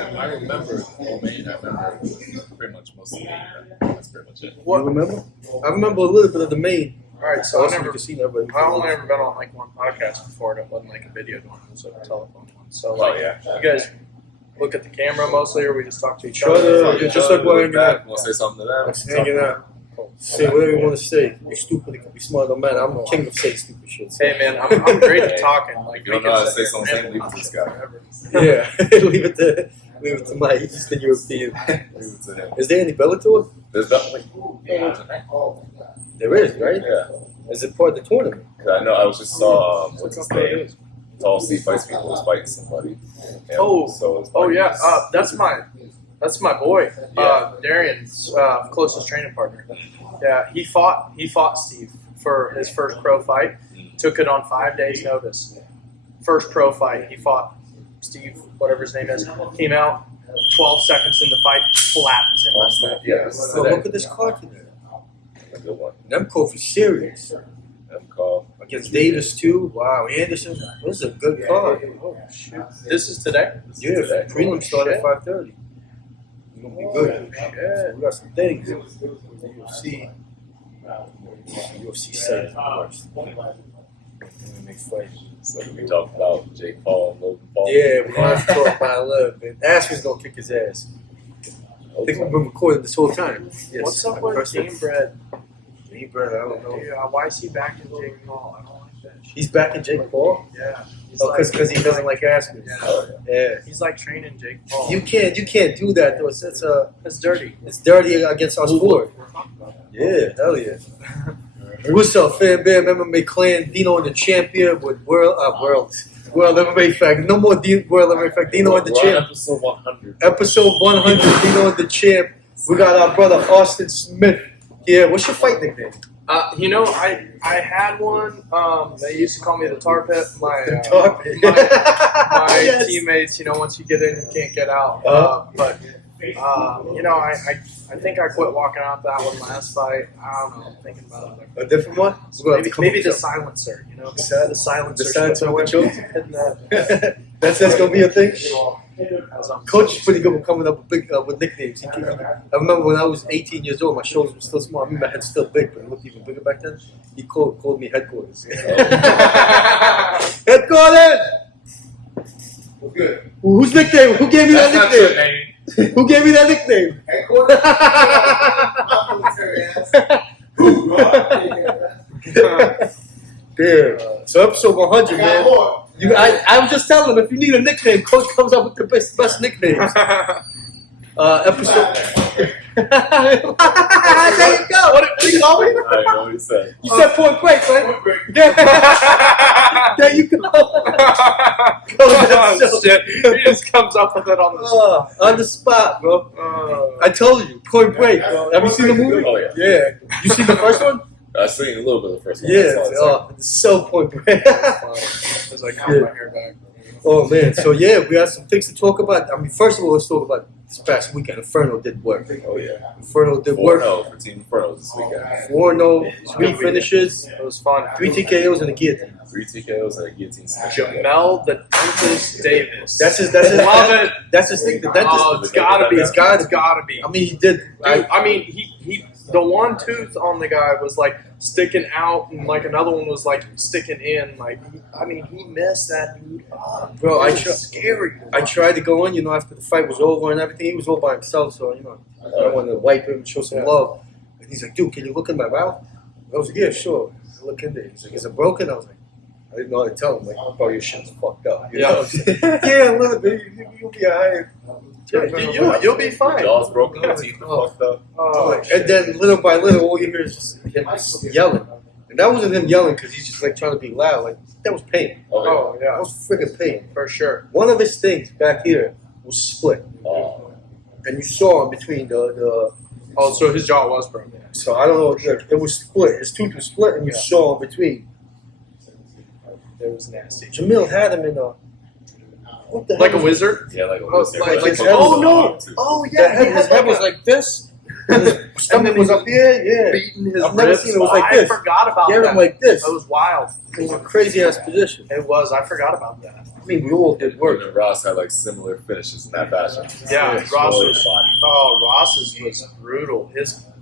I remember. Oh man, I remember pretty much most of the game. That's pretty much it. What? You remember? I remember a little bit of the main. All right, so I've only I've ever been on like one podcast before, and it wasn't like a video one; it was a telephone one. So, Oh like, yeah. you guys look at the camera mostly, or we just talk to each Sure, other? yeah, just like we're hanging out. Want to say something to them? Hanging out. Say whatever you want to say. You're stupid, it can be smart. No matter. I'm the king of saying stupid shit. So. Hey man, I'm great at talking. Like, If you don't know how to say something, leave it to this guy. Yeah, leave it to my Eastern European. Leave it to him. Is there any Bellator? There's definitely. There is, right? Yeah. Is it part of the tournament? 'Cause I know I was just saw what's his name? Tall C Fights People was fighting somebody. And Oh. so it's Oh like- yeah, that's my boy, Yeah. Darian's closest training partner. Yeah, he fought Steve for his first pro fight. Took it on 5 days' notice. First pro fight, he fought Steve, whatever his name is. Came out 12 seconds in the fight, flattens him. Last night. Yeah, this is So today. look at this card today. A good one. Nemkov is serious. Them call. Against Davis too. Wow, Anderson. This is a good card. Oh shoot! This is today. Yeah, today. prelim start at 5:30. It's gonna be good. Shit. So we got some things. The UFC site is the worst. Make fight. So we talked about Jake Paul and Logan Paul. Yeah, we're gonna have to talk about 11, man. Askren's gonna kick his ass. I think we've been recording this whole time. Yes. What's up with Game Bread? Game Bread, I don't know. Dude, why is he back in Jake Paul? I don't like that shit. He's back in Jake Paul? Yeah. He's Oh, because he doesn't like Askren. Yeah. Oh, yeah. Yeah. He's like training Jake Paul. You can't do that though. It's dirty. It's dirty against our sport. Yeah, hell yeah. What's up, fan bam? MMA clan, Dino and the champion with world MMA fact. No more world MMA fact. Dino and the We're on champ. episode 100. Episode 100. Dino and the champ. We got our brother Austin Smith here. What's your fight nickname? I had one. They used to call me the tar pit. My Yes. teammates, once you get in, you can't get out. I think I quit walking out that one last fight. I don't know. I'm thinking about it. A different one? We're gonna have to come Maybe up the with silencer. The silencer. The silencer with choke? Hitting something. That's gonna be a thing. that. Coach is pretty good with coming up with nicknames. I remember when I was 18 years old, my shoulders were still small. I mean, my head's still big, but it looked even bigger back then. He called me headquarters. Headquarters! What's good? Whose nickname? Who gave me that That's not your nickname? name. Who gave me that nickname? Headquarters? Damn. So episode 100, man. I was just telling him if you need a nickname, Coach comes up with the best nicknames. Episode. There you go. What do you call me? I know what he said. You said point break, right? There you go. Oh, shit. He just comes up with it on the spot. On the spot, bro. I told you, Point Break, bro. Have you seen the movie? Oh, yeah. Yeah. You seen the first one? I've seen a little bit of the first one. Yeah. That's all It's so Point Break. As I comb my hair back. Oh man. So yeah, we got some things to talk about. I mean, first of all, let's talk about this past weekend. Inferno did work. Oh, yeah. Inferno did work. 4-0 for Team Inferno this weekend. 4-0, 3 finishes, It was fun. 3 TKOs and a guillotine. 3 TKOs and a guillotine submission. Jamel the Dentist Davis. That's his Love it. That's his thing. The dentist. Oh, it's gotta be. It's gotta be. I mean, he did. He the one tooth on the guy was like sticking out, and like another one was like sticking in. Like, he missed that dude up. Bro, It was scary. I tried to go in, after the fight was over and everything. He was all by himself, so, I wanted to wipe him, show some love. And he's like, dude, can you look in my mouth? I was like, yeah, sure. I look in there. He's like, is it broken? I was like, I didn't know how to tell him. Like, bro, your shit's fucked up. You know? Yeah, a little bit. You'll be all right. You'll be fine. Jaw's broken, teeth are fucked up. And then little by little, all you hear is just him yelling. And that wasn't him yelling because he's just like trying to be loud. Like, that was pain. Oh That yeah, was freaking pain. for sure. One of his things back here was split. Oh, And you saw in between the Oh, so his jaw was broken. so I don't know, it was split. His tooth was split and you saw in between. It was nasty. Jamil had him in a, what the Like a hell? wizard. yeah, like a Oh, wizard. like Like his a head was- wizard. Oh His head was like this. And his stomach was up here, yeah. beating his I've never ribs. seen it was like I this. forgot about He had that. him like this. That was wild. It was a crazy ass position. It was. I forgot about that. mean, we all did work. And Ross had like similar finishes in that fashion. Yeah, Destroyed Ross was. his body. Oh, Ross's was brutal.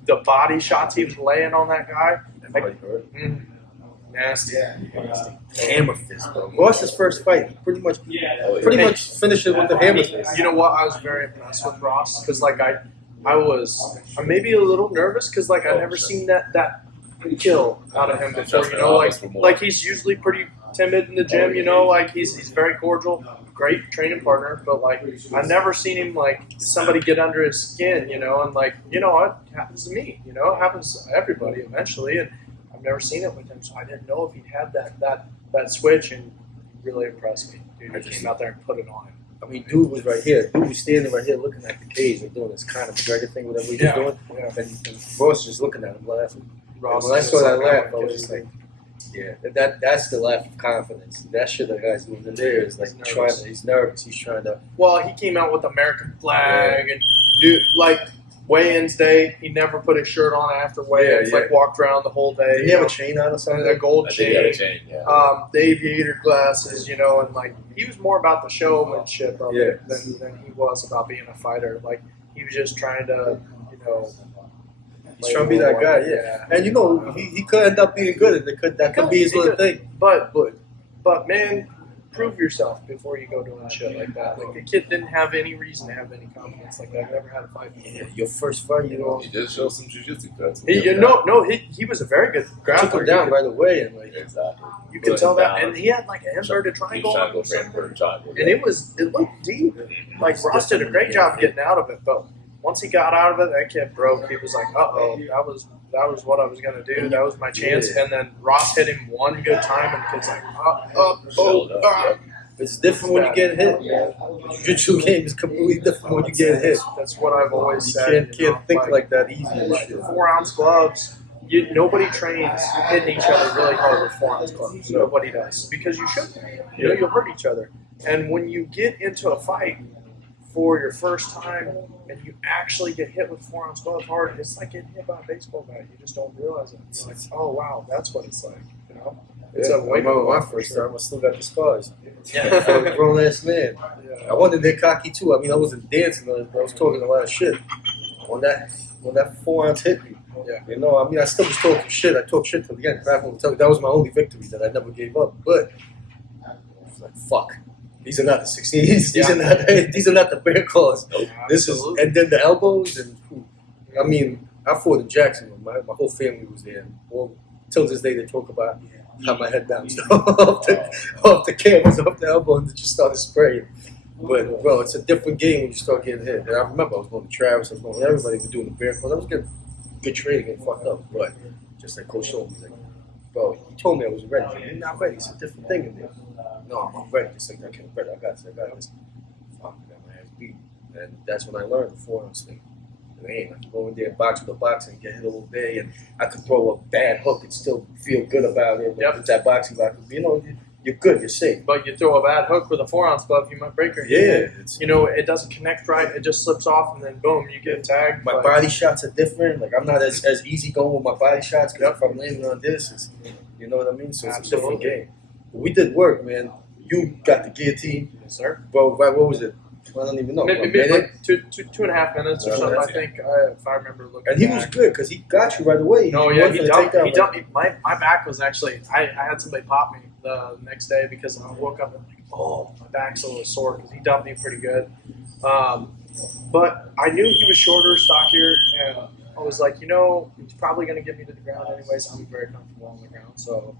The body shots he was laying on that guy. Everybody hurt. Nasty. Hammer fist, bro. Ross's first fight, he pretty much Hey, finished it with the hammer fist. You know what? I was very impressed with Ross because like I'm maybe a little nervous because like I've never seen that kill out of him before. You know, like he's usually pretty timid in the gym. You know, like he's very cordial, great training partner. But like I've never seen him like somebody get under his skin. You know, and like you know what happens to me. You know, it happens to everybody eventually, and I've never seen it with him, so I didn't know if he had that switch, and he really impressed me. Dude, he came out there and put it on him. I mean, dude was right here. Dude was standing right here looking at the cage and doing this kind of McGregor thing, whatever he was doing. Yeah. And Ross just looking at him laughing. Ross When I is saw that like, laugh, I was just like, yeah, that's the laugh of confidence. That shit that guy's doing in there is like he's nervous. He's trying to. Well, he came out with American flag and dude, like weigh-ins day, he never put his shirt on after weigh-ins. Like walked around the whole day. Did he have a chain on or something? That gold chain. He had a chain, yeah. The aviator glasses, you know, and like he was more about the showmanship of it than he was about being a fighter. Like he was just trying to, you know. He's trying to be that guy, yeah. And you know, he could end up being good. That could be his little thing. But man, prove yourself before you go doing shit like that. Like the kid didn't have any reason to have any confidence like that. Never had a fight. Yeah, your first fight, you know. He did show some jiu-jitsu cuts. He was a very good grappler. Took him down right away, and like exactly. You can tell that, and he had like an inverted triangle, and it looked deep. Like Ross did a great job getting out of it, but once he got out of it, that kid broke. He was like, "Uh-oh, that was what I was gonna do. That was my chance." And then Ross hit him one good time, and the kid's like, It's different when you get hit. The jiu-jitsu game is completely different when you get hit. That's what I've always You said. can't think like that easy. 4-ounce gloves. Nobody trains hitting each other really hard with 4-ounce gloves. Nobody does because you shouldn't. You know, you'll hurt each other. And when you get into a fight for your first time and you actually get hit with 4-ounce gloves hard, it's like getting hit by a baseball bat. You just don't realize it. You're like, oh wow, that's what it's like. You know, it's a way. I remember my first time. I still got the scars. Yeah. For a grown ass man. Yeah. I wanted to get cocky too. I mean, I wasn't dancing. I was talking a lot of shit. When that 4-ounce hit me, you know, I mean, I still was talking shit. I talked shit till the end. That was my only victory that I never gave up. But I was like, fuck. These are not the 16s. These are not the bear claws. Nope. This is, and then the elbows and. I mean, I fought in Jackson. My whole family was there. Well, till this day, they talk about how my head bounced off the cameras, off the elbow, and it just started spraying. But bro, it's a different game when you start getting hit. And I remember I was going to Travis, I was going. Everybody was doing the bear claws. I was getting good training, getting fucked up. But just like Coach told me, like, bro, he told me I was ready. Like, you're not ready. It's a different thing in there. No, I'm ready. Just like, okay, I'm ready. I got this. Fuck, I got my ass beat. And that's when I learned the 4-ounce thing. Man, I could go in there and box with a boxer and get hit all day, and I could throw a bad hook and still feel good about it. With that boxing block, you know, you're good, you're safe. But you throw a bad hook with a 4-ounce glove, you might break your hand. You know, it doesn't connect right. It just slips off, and then boom, you get tagged. My body shots are different. Like I'm not as easy going with my body shots because if I'm landing on this, it's, you know what I mean. So it's a different game. But we did work, man. You got the guillotine, yes, sir. Bro, what was it? I don't even know. Maybe like 2.5 minutes or something. I think if I remember looking. And he was good because he got you right away. No, yeah, he dumped me. My back was actually. I had somebody pop me the next day because I woke up and like, oh, my back's a little sore because he dumped me pretty good. But I knew he was shorter, stockier, and I was like, you know, he's probably going to get me to the ground anyways. I'm very comfortable on the ground, so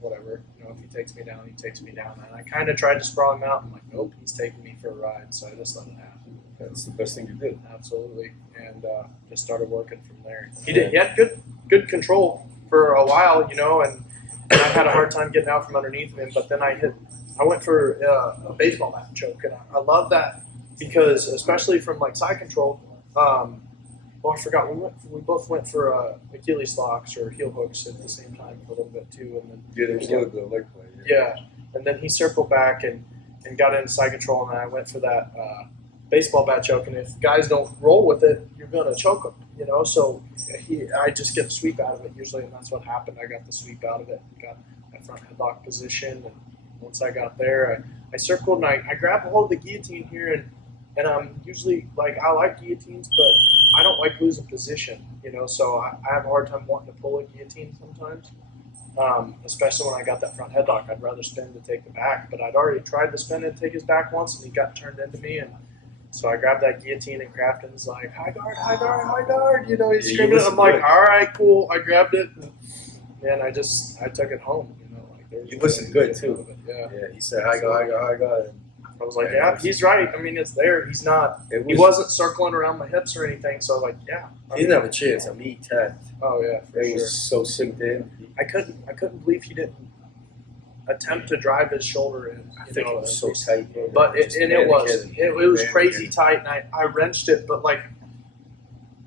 whatever. You know, if he takes me down, he takes me down. And I kind of tried to sprawl him out. I'm like, nope, he's taking me for a ride. So I just let it happen. That's the best thing to do. Absolutely. And just started working from there. He had good control for a while, you know, and I had a hard time getting out from underneath him. But then I went for a baseball bat choke. And I love that because, especially from like side control, I forgot. We both went for Achilles locks or heel hooks at the same time for a little bit too, and then there was a little bit of leg play. Yeah, and then he circled back and got into side control, and I went for that baseball bat choke. And if guys don't roll with it, you're gonna choke them, you know. So I just get the sweep out of it usually, and that's what happened. I got the sweep out of it, got that front headlock position, and once I got there, I circled and I grabbed a hold of the guillotine here, and I'm usually like, I like guillotines, but I don't like losing position, so I have a hard time wanting to pull a guillotine sometimes, especially when I got that front headlock. I'd rather spin to take the back, but I'd already tried to spin and take his back once, and he got turned into me, and so I grabbed that guillotine, and Crafton's like, high guard, high guard, high guard, he's screaming. I'm like, all right, cool. I grabbed it, and I took it home, You listened good too. Yeah. He said, high guard, high guard, high guard. I was like, yeah, he's right. I mean, it's there. He's not. He wasn't circling around my hips or anything. So like, yeah. He didn't have a chance. I mean, he tapped. Oh yeah, for It sure. was so synced in. I couldn't believe he didn't attempt to drive his shoulder in. I think it was so tight. But it was crazy tight, and I wrenched it. But like,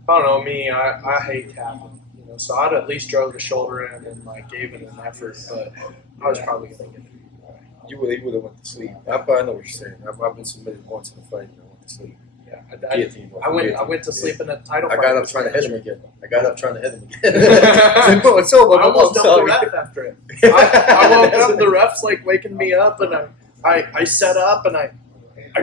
I don't know me. I hate tapping. So I'd at least drove the shoulder in and like gave it an effort. But I was probably gonna get it. You would have went to sleep. I know what you're saying. I've been submitted once in a fight and I went to sleep. Yeah, I went to sleep in a title fight. I got up trying to hit him again. Like, bro, it's over. I almost dumped the ref after it. I woke up, the ref's like waking me up, and I set up, and I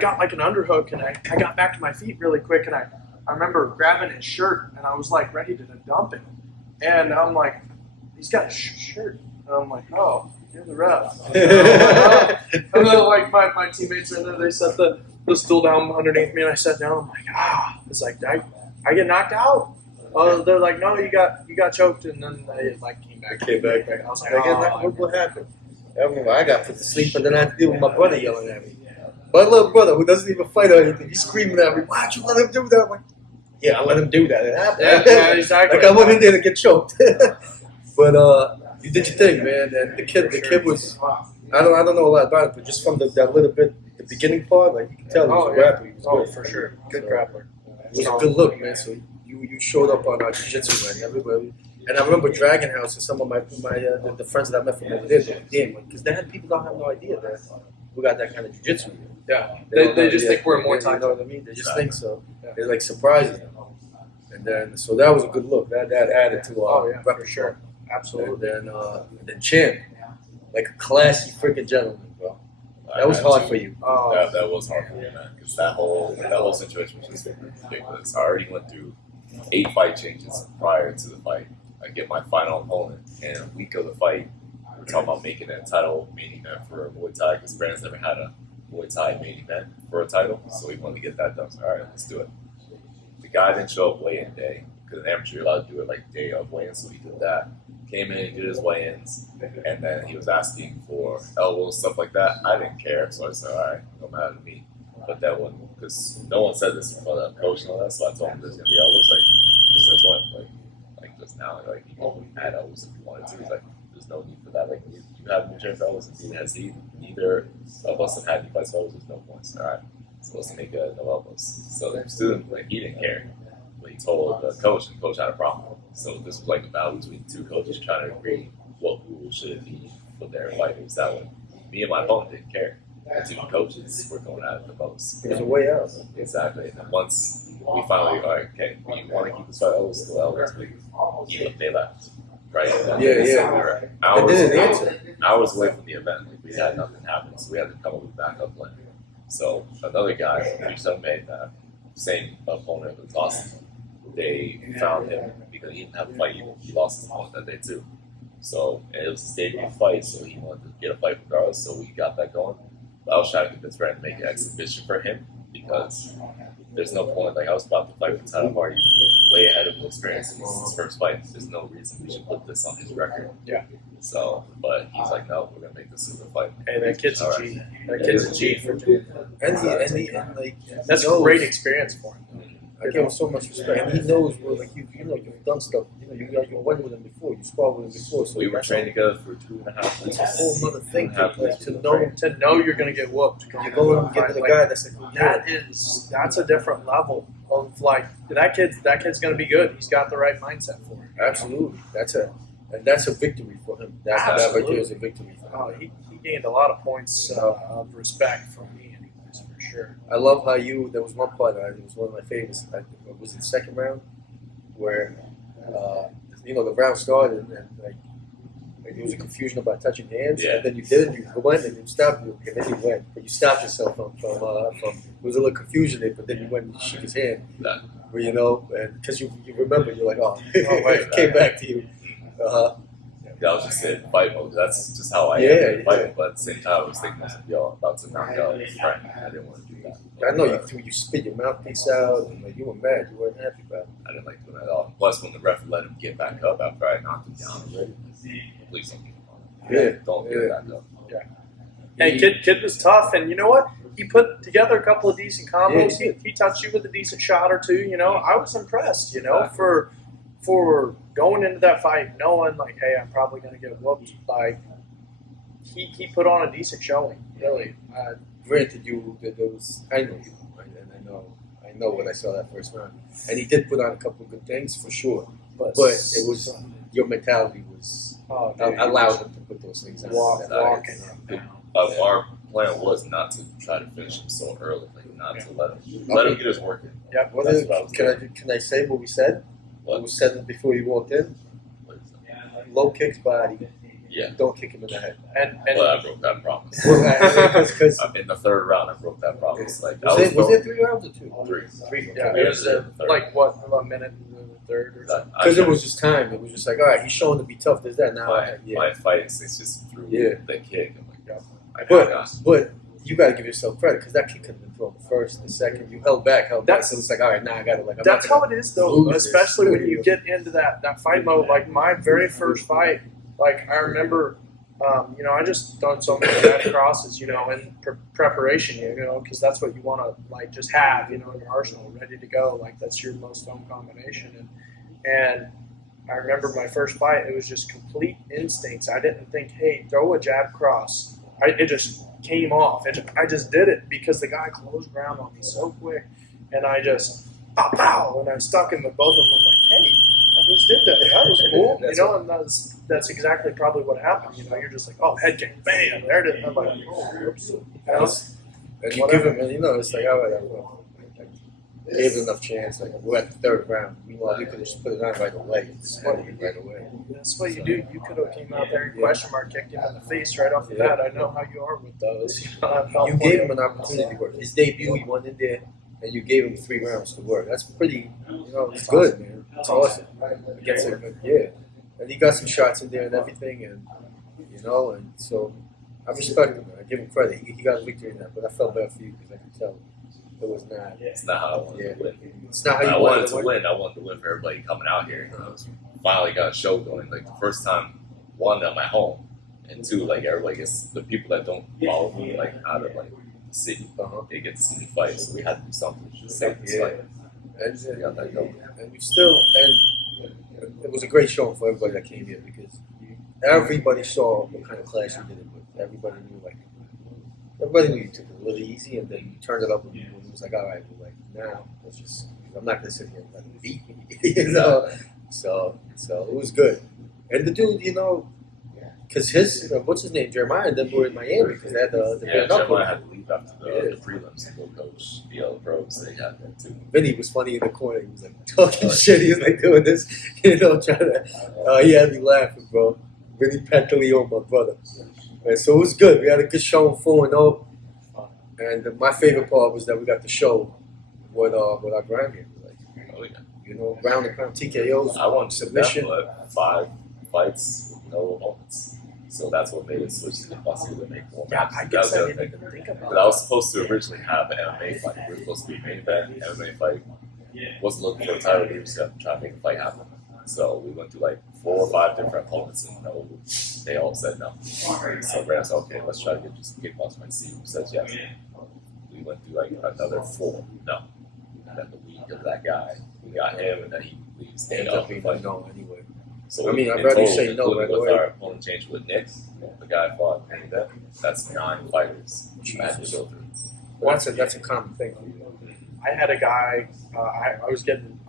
got like an underhook, and I got back to my feet really quick, and I remember grabbing his shirt, and I was like ready to dump him. And I'm like, he's got a shirt. And I'm like, oh, you're the ref. And then like my teammates in there, they set the stool down underneath me, and I sat down. I'm like, it's like, I get knocked out. They're like, no, you got choked, and then they like came back. I was like, what happened? I got put to sleep, and then I had to deal with my brother yelling at me. My little brother, who doesn't even fight or anything, he's screaming at me, why'd you let him do that? I'm like, yeah, I let him do that. It happened. Yeah, exactly. Like I went in there to get choked. But you did your thing, man. And the kid was, I don't know a lot about it, but just from that little bit, the beginning part, like you can tell he was a rapper. He was good. For sure. Good grappler. It was a good look, man. So you showed up on our jiu-jitsu, man. Everybody. And I remember Dragon House and some of the friends that I met from over there, because they had people that have no idea that we got that kind of jiu-jitsu. Yeah. They just think we're more tight. You know what I mean? They just think so. They're like surprises them. And then, so that was a good look. That added to our repertoire. For sure. Absolutely. And then Champ, like a classy freaking gentleman, bro. That was hard for you. That was hard for me, man, because that whole situation was just ridiculous. I already went through 8 fight changes prior to the fight. I get my final opponent, and a week of the fight, we're talking about making a title main event for a Muay Thai, because Brandon's never had a Muay Thai main event for a title, so we wanted to get that done. So, all right, let's do it. The guy didn't show up weigh-in day, because an amateur, you're allowed to do it like day of weigh-in, so he did that. Came in, he did his weigh-ins, and then he was asking for elbows, stuff like that. I didn't care, so I said, all right, no matter to me. But that one, because no one said this in front of the coach and all that, so I told him there's going to be elbows. Like, since when? Like just now, like, you can add elbows if you wanted to. He's like, there's no need for that. Like, you have new training for elbows, and neither has he. Neither of us have had any fights for elbows. There's no points. All right, so let's make no elbows. So the student, like, he didn't care. But he told the coach, and the coach had a problem. So this was like a battle between 2 coaches trying to agree what rules should it be for their fighters. That way, me and my opponent didn't care. The 2 coaches were going at it the most. It was a way out. Exactly. And then once we finally were like, okay, we want to keep this fight, let's go elbows, but they left. Right? So we were hours away from the event. Like, we had nothing happen, so we had to come up with backup plan. So another guy, who made that same opponent was awesome. They found him because he didn't have a fight. He lost his opponent that day too. So it was his debut fight, so he wanted to get a fight regardless. So we got that going. But I was trying to convince Brandon to make an exhibition for him because there's no point. Like I was about to fight for title party, way ahead of the experience. This is his first fight. There's no reason we should put this on his record. Yeah. So, but he's like, no, we're gonna make this super fight. Hey, that kid's a G. That kid's a G for doing that. And like That's a great experience for him. I give him so much respect, and he knows where, like you've done stuff. You went with him before, you sparred with him before. So we were training together for 2.5 weeks. It's a whole other thing to know you're gonna get whooped. You go and get to the guy that's like that's a different level of like that kid's gonna be good. He's got the right mindset for it. Absolutely, that's a victory for him. That right there is a victory for him. Oh, he gained a lot of points of respect from me, anyways, for sure. I love how there was one part, it was one of my favorites, it was in the second round, where, the round started, and like, Like, there was a confusion about touching hands, Yeah. and then you didn't. You went and you stopped, and then you went, but you stopped yourself from. There was a little confusion there, but then you went and you shook his hand. That, Well, you know, and because you remember, you're like, oh, right. it came back to you. that was just it, fight mode. That's just how I Yeah, am in yeah. fighting. But at the same time, I was thinking, yo, I'm about to knock out a friend. I didn't want to do that. I know you spit your mouthpiece out, and like, you were mad, you weren't happy about it. I didn't like doing that at all. Plus, when the ref let him get back up after I knocked him down already, please don't get him on. Yeah. Don't get back up. Hey, kid was tough, and you know what? He put together a couple of decent combos. Yeah, He touched you with a decent shot or two. You know, I was impressed. You know, for going into that fight knowing like, hey, I'm probably going to get whooped. Like, he put on a decent showing. Really. Granted, there was, I know you, right? And I know when I saw that first round, and he did put on a couple of good things for sure. But it was your mentality was allowed him to put those things out. Walking. Our plan was not to try to finish him so early, like not to let him get his work in. Yep. What That's is, what I was can I say what we said? What was said before you walked in? What is that? Low kicks body. Yeah. Don't kick him in the head. And Well, I broke that promise. Because In the third round, I broke that promise. Like was it 3 rounds or 2? Three. yeah, Okay. it was like what, a minute in the third or something. Because it was just time. It was just like, all right, he's showing to be tough. There's that now. my fight instincts just threw the kick. I'm like, But you got to give yourself credit because that kick could have been thrown the first, the second. You held back. So it's like, all right, now I got to like. That's how it is, though. lose Especially this. when you get into that fight mode. Like my very first fight, like I remember, I just done so many bad crosses, in preparation, because that's what you want to like just have, in your arsenal, ready to go. Like that's your most fun combination. And I remember my first fight, it was just complete instincts. I didn't think, hey, throw a jab cross. It just came off. I just did it because the guy closed ground on me so quick, and I just pow, and I stuck him with both of them. I'm like, hey, I just did that. That was cool, and that's exactly probably what happened. You're just like, oh, head kick, bam, there it is. I'm like, oh, oops. And you give him, and it's like, all right, I gave him enough chance. Like we're at the third round. Meanwhile, you could have just put it on right away. Right away. That's what you do. You could have came out there and question mark kicked him in the face right off the bat. I know how you are with those. You gave him an opportunity to work. His debut, he went in there, and you gave him 3 rounds to work. That's pretty, it's good, man. It's awesome. Against him, yeah. And he got some shots in there and everything, and and so I respect him. Man. I give him credit. He got a victory in that, but I felt bad for you because I could tell it was not. It's not how I wanted to win. It's not how you I wanted wanted to win. I wanted to win for everybody coming out here. Finally got a show going. Like the first time, one, I'm at home, and 2, like everybody gets the people that don't follow me, like out of like the city, they get to see me fight. So we had to do something to save this fight. And we got that going. And we still, and it was a great show for everybody that came here because everybody saw what kind of class you did it with. Everybody knew you took it a little easy, and then you turned it up when it was like, all right, we're like, now let's just. I'm not gonna sit here and let him beat me, So it was good, and the dude, because his what's his name, Jeremiah, and then were in Miami because they had the Jeremiah had to leave after the prelims and go coach the other pros. They had that too. Vinny was funny in the corner. He was like talking shit. He was like doing this, trying to. He had me laughing, bro. Vinny Pantaleon, my brother. And so it was good. We had a good show, 4-0. And my favorite part was that we got the show with our Grammy. Round and pound TKOs. I won submission. 5 fights with no opponents. So that's what made it switch to the Bussy to make more matches. I guess I didn't even think about But I was supposed to originally have an MMA fight. We were supposed to be main event, MMA fight. Wasn't looking for a title. We were just trying to make a fight happen. So we went through like 4 or 5 different opponents, and they all said no. So Graham said, okay, let's try to get you some kickbox fight. See who says yes. We went through like another 4. No. And then the week of that guy, we got him, and then he leaves Dino. No, anyway. So I'd rather say no right with away. our opponent change with Nick, the guy fought any that. That's 9 fighters. Had to go through. That's a common thing. I had a guy. I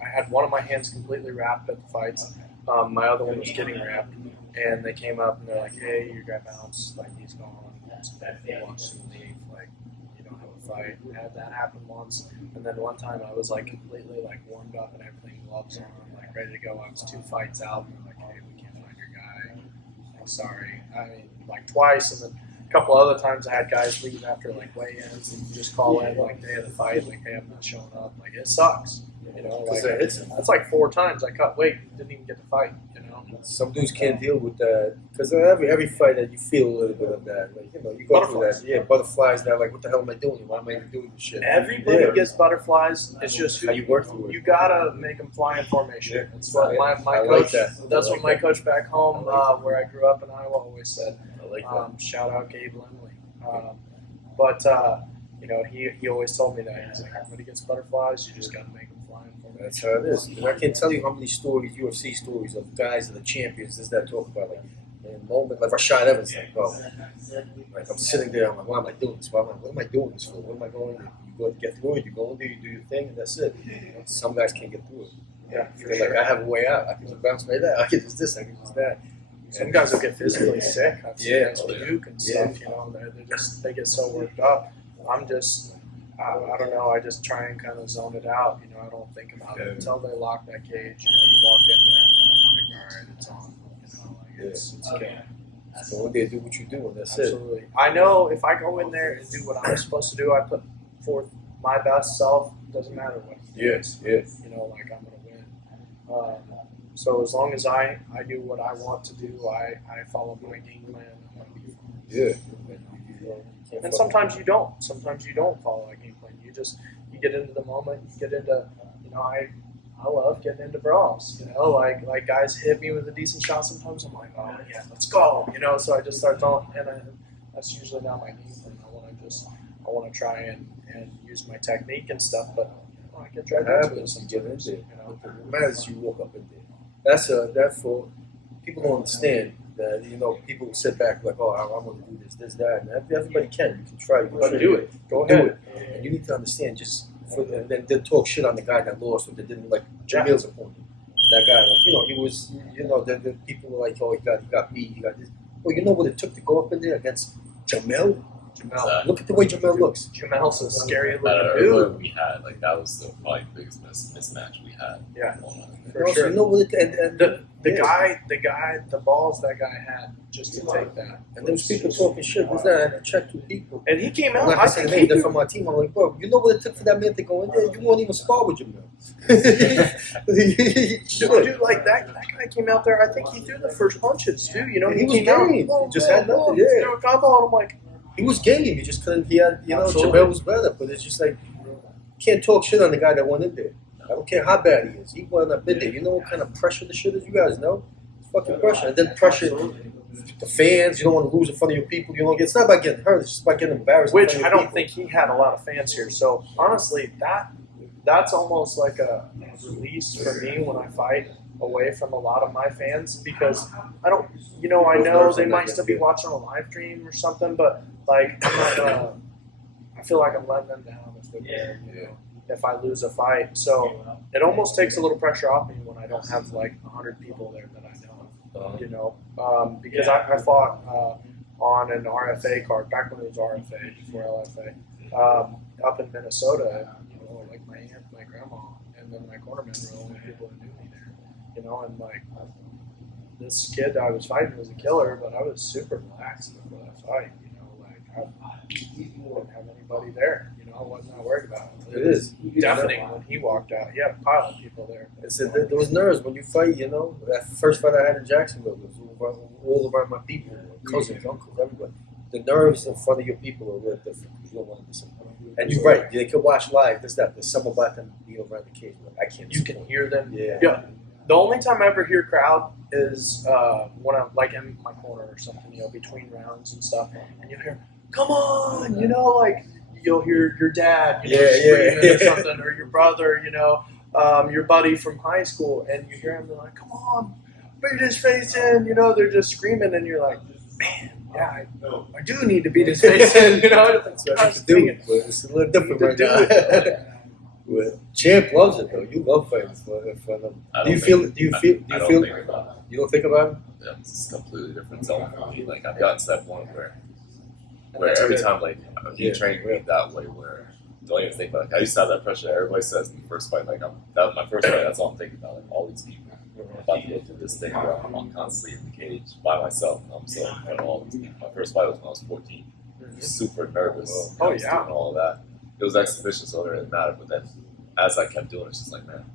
had one of my hands completely wrapped at the fights. My other one was getting wrapped, and they came up and they're like, "Hey, your guy bounced. Like he's gone. He wants to leave. Like you don't have a fight." I had that happen once, and then one time I was like completely like warmed up and everything, gloves on, like ready to go. I was 2 fights out, and they're like, "Hey, we can't find your guy. like, sorry. I mean, like twice, and then a couple other times I had guys leave after like weigh-ins and just call in like day of the fight, like, hey, I'm not showing up. Like, it sucks. You know, like that's like 4 times I cut weight, didn't even get to fight. You know, some dudes can't deal with that because every fight that you feel a little bit of that. Like, you know, you go through that. Yeah, butterflies. That like, what the hell am I doing? Why am I even doing this shit? everybody gets butterflies. It's just how you work through it. You gotta make them fly in formation. Yeah. That's what my I coach. like that. That's I like what my that. coach back home, where I grew up in Iowa, always said. I like that. Shout out Gabe Lindley. But you know, he always told me that. He's like, everybody gets butterflies. You just gotta make them fly in formation. That's how it is. And I can't tell you how many stories, UFC stories of guys that are champions, this, that, talk about, like, in a moment, like Rashad Evans, like, bro, like, I'm sitting there, I'm like, why am I doing this? What am I doing this for? What am I going to do? You go to get through it, you go in there, you do your thing, and that's it. You know, some guys can't get through it. Yeah, They're like, I have a way out. I can just bounce right out. I can just this, I can just that. some guys will get physically sick. I've seen Yeah. guys puke and stuff. You know, they get so worked up. I'm just, I don't know. I just try and kind of zone it out. You know, I don't think about it until they lock that cage. You know, you walk in there and then I'm like, all right, it's on. You know, like it's okay. So when they do what you do, and that's Absolutely. I know if I go in there and do what I'm supposed to do, I put forth my best self. Doesn't matter what. Yes, yes. You know, like I'm gonna win. So as long as I do what I want to do, I follow my game plan. I'm gonna be fine. Yeah. And sometimes you don't. Sometimes you don't follow a game plan. You get into the moment. You get into, you know, I love getting into brawls. You know, like guys hit me with a decent shot. Sometimes I'm like, oh yeah, let's go. You know, so I just start throwing, and that's usually not my game plan. I want to try and use my technique and stuff, but you know, I get dragged into it sometimes. You know, What matters is you walk up in there. That's for people don't understand that, you know, people sit back like, oh, I want to do this, that, and everybody can. You can try. You can do it. Go do ahead. it. And you need to understand, just and then they talk shit on the guy that lost, or they didn't like Jamil's opponent. That guy, like, you know, he was, you know, the people were like, oh, he got beat, he got this. Well, you know what it took to go up in there against Jamil? Exactly. Look at the way Jamil looks. Jamel's a scary Out looking of dude. everyone we had, like that was the probably biggest mismatch we had. Yeah. You know, so sure. you know what and The balls that guy had just to take that. And those people talking shit. Was that? I had to check 2 people. And he came I'm out. not I gonna say think the he name. They're threw, from my team. I'm like, bro, you know what it took for that man to go in there? You won't even spar with Jamil. dude, like that guy came out there. I think he threw the first punches too. You know, He was came out, game. boom, He just boom, had nothing, boom, yeah. threw a combo, and I'm like, He was game. He just couldn't. He had, you know, Absolutely. Jamil was better, but it's just like you can't talk shit on the guy that went in there. I don't care how bad he is. He went up in there. You know what kind of pressure the shit is? You guys know. It's fucking pressure, and then pressure the fans. You don't want to lose in front of your people. You don't get. It's not about getting hurt. It's just about getting embarrassed. in which front I of your don't think he had a lot of fans here. So honestly, that's almost like a release for me when I fight away from a lot of my fans, because I don't, you know, I know they might still be watching a live stream or something, but like I'm not gonna. I feel like I'm letting them down if they're there, you know, if I lose a fight. So it almost takes a little pressure off me when I don't have like 100 people there that I know, you know, because I fought on an RFA card back when it was RFA before LFA up in Minnesota. You know, like my aunt, my grandma, and then my cornermen were the only people that knew me there. You know, and like this kid I was fighting was a killer, but I was super relaxed before that fight. You know, like I didn't have anybody there. You know, I wasn't worried about it. It is Deafening when he walked out. He had a pile of people there. It's there was nerves when you fight. You know, that first fight I had in Jacksonville was all around my people, cousins, uncles, everybody. The nerves in front of your people are real different. You don't want to disappoint. And you're right. They can watch live. There's something about them being around the cage. Like, I can't. You can hear them. Yeah. The only time I ever hear crowd is when I'm like in my corner or something, you know, between rounds and stuff, and you'll hear, "Come on," you know, like you'll hear your dad, you know, screaming or something, or your brother, you know, your buddy from high school, and you hear him, they're like, "Come on, beat his face in," you know, they're just screaming, and you're like, "Man, yeah, I do need to beat his face in," you know. That's what I have to do. But it's a little different right now. But Champ loves it though. You love fighting for them. Do you feel? I don't think about it. You don't think about it? Yeah, it's a completely different zone for me. Like I've gotten to that point where every time like he trained me that way, where don't even think about it. Like, I used to have that pressure. Everybody says in the first fight, like that was my first fight. That's all I'm thinking about. Like all these people. I'm about to go through this thing where I'm constantly in the cage by myself. I'm so in front of all these people. My first fight was when I was 14. Super nervous. Oh, I was yeah. doing all that. It was exhibition, so it didn't matter. But then, as I kept doing it, it's just like, man,